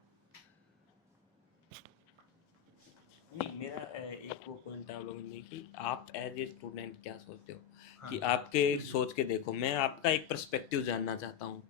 नहीं, मेरा एक वो पॉइंट आप लोगों ने कि आप एज ए स्टूडेंट क्या सोचते हो कि हाँ आपके सोच के देखो, मैं आपका एक पर्सपेक्टिव जानना चाहता हूँ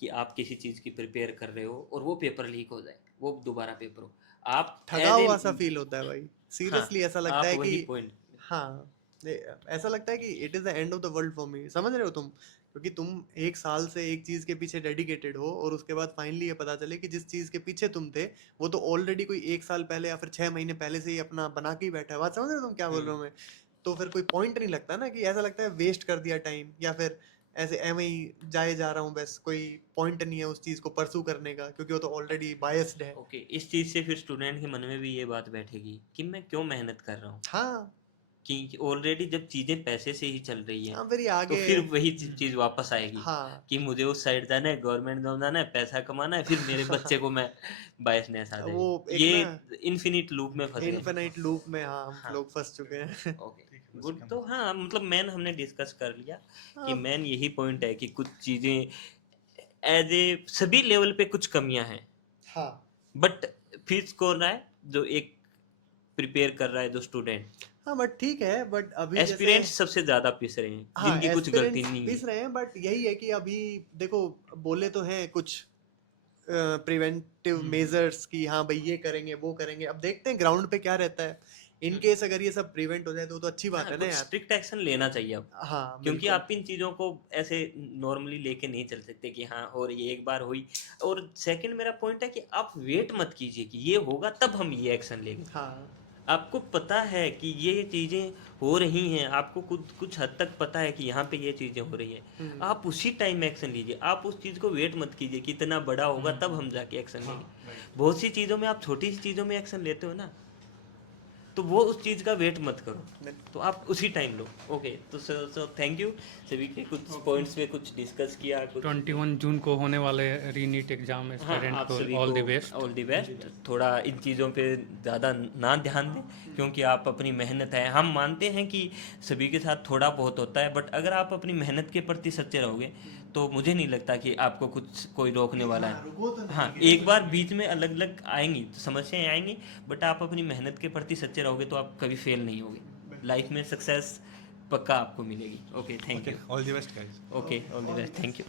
कि आप किसी चीज़ की प्रिपेयर कर रहे हो और वो पेपर लीक हो जाए, वो दोबारा पेपर हो, आप ठगा एज ए, हुआ सा फील होता है भाई, हाँ सीरियसली ऐसा लगता आप है कि वही पॉइंट, हाँ, ऐसा लगता है कि it is the end of the world for me, समझ रहे हो तुम? क्योंकि तुम 1 साल से एक चीज़ के पीछे डेडिकेटेड हो, और उसके बाद फाइनली ये पता चले कि जिस चीज़ के पीछे तुम थे, वो तो ऑलरेडी कोई 1 साल पहले या फिर 6 महीने पहले से ही अपना बना के ही बैठा है। बात समझ रहे हो तुम क्या बोल रहे हो मैं? तो फिर कोई पॉइंट नहीं लगता ना, कि ऐसा लगता है वेस्ट कर दिया टाइम, या फिर ऐसे एवं ही जाए जा रहा हूँ, बस कोई पॉइंट नहीं है उस चीज़ को परसू करने का, क्योंकि वो तो ऑलरेडी बायस्ड है। ओके, इस चीज़ से फिर स्टूडेंट के मन में भी ये बात बैठेगी कि मैं क्यों मेहनत कर रहा हूँ। हाँ, कि ऑलरेडी जब चीजें पैसे से ही चल रही है हाँ फिर ये तो आगे फिर वही चीज वापस आएगी हाँ कि मुझे उस साइड जाना है, गवर्नमेंट जॉब जाना है, पैसा कमाना है, फिर मेरे बच्चे को मैं बायसनेस आ वो जाएगी। एक ये ना इन्फिनिट लूप में फंस गए। इनफिनाइट लूप में हाँ हम हाँ लोग फंस चुके हैं ओके गुड। तो हाँ मतलब मैन हमने डिस्कस कर लिया कि हाँ मैन यही पॉइंट है कि कुछ चीजें एज ए सभी लेवल पे कुछ कमियां हैं, हाँ बट फीस कौन रहा है? जो एक प्रिपेयर कर रहा है, जो स्टूडेंट। हाँ बट ठीक है बट अभी जैसे एस्पिरेंट्स सबसे ज्यादा पिस रहे हैं, हाँ जिनकी कुछ गलती एस्पिरेंट्स नहीं पिस है। रहे हैं बट यही है कि अभी देखो बोले तो हैं कुछ प्रिवेंटिव मेजर्स की हाँ भाई ये करेंगे वो करेंगे, अब देखते हैं ग्राउंड पे क्या रहता है। इन केस अगर ये सब प्रिवेंट हो जाए तो अच्छी बात हाँ, है ना कुछ यार। स्ट्रिक्ट एक्शन लेना चाहिए अब, हाँ क्योंकि बिल्कुल आप इन चीजों को ऐसे नॉर्मली लेके नहीं चल सकते कि हाँ और ये एक बार हुई। और सेकंड मेरा पॉइंट है कि आप वेट मत कीजिए कि ये होगा तब हम ये एक्शन लेंगे। हाँ आपको पता है कि ये चीजें हो रही हैं, आपको कुछ हद तक पता है कि यहाँ पे ये चीजें हो रही हैं, आप उसी टाइम एक्शन लीजिए। आप उस चीज को वेट मत कीजिए कि इतना बड़ा होगा तब हम जाके एक्शन लेंगे। बहुत सी चीजों में आप छोटी सी चीजों में एक्शन लेते हो ना, तो वो उस चीज का वेट मत करो, तो आप उसी टाइम लो। ओके तो सो थैंक यू सभी के कुछ पॉइंट्स पे कुछ डिस्कस किया कुछ। 21 जून को होने वाले रीनीट एग्जाम हाँ स्टूडेंट आप को सभी ऑल द को बेस्ट। All the best. थोड़ा इन चीज़ों पे ज़्यादा ना ध्यान दें, क्योंकि आप अपनी मेहनत है, हम मानते हैं कि सभी के साथ थोड़ा बहुत होता है, बट अगर आप अपनी मेहनत के प्रति सच्चे रहोगे तो मुझे नहीं लगता कि आपको कुछ कोई रोकने वाला है। रुको तो नहीं हाँ एक बार बीच में अलग अलग आएंगी समस्याएं आएंगी, बट आप अपनी मेहनत के प्रति सच्चे रहोगे तो आप कभी फेल नहीं होगे। लाइफ में सक्सेस पक्का आपको मिलेगी। Okay thank you. All the best guys. Okay all the best, thank you.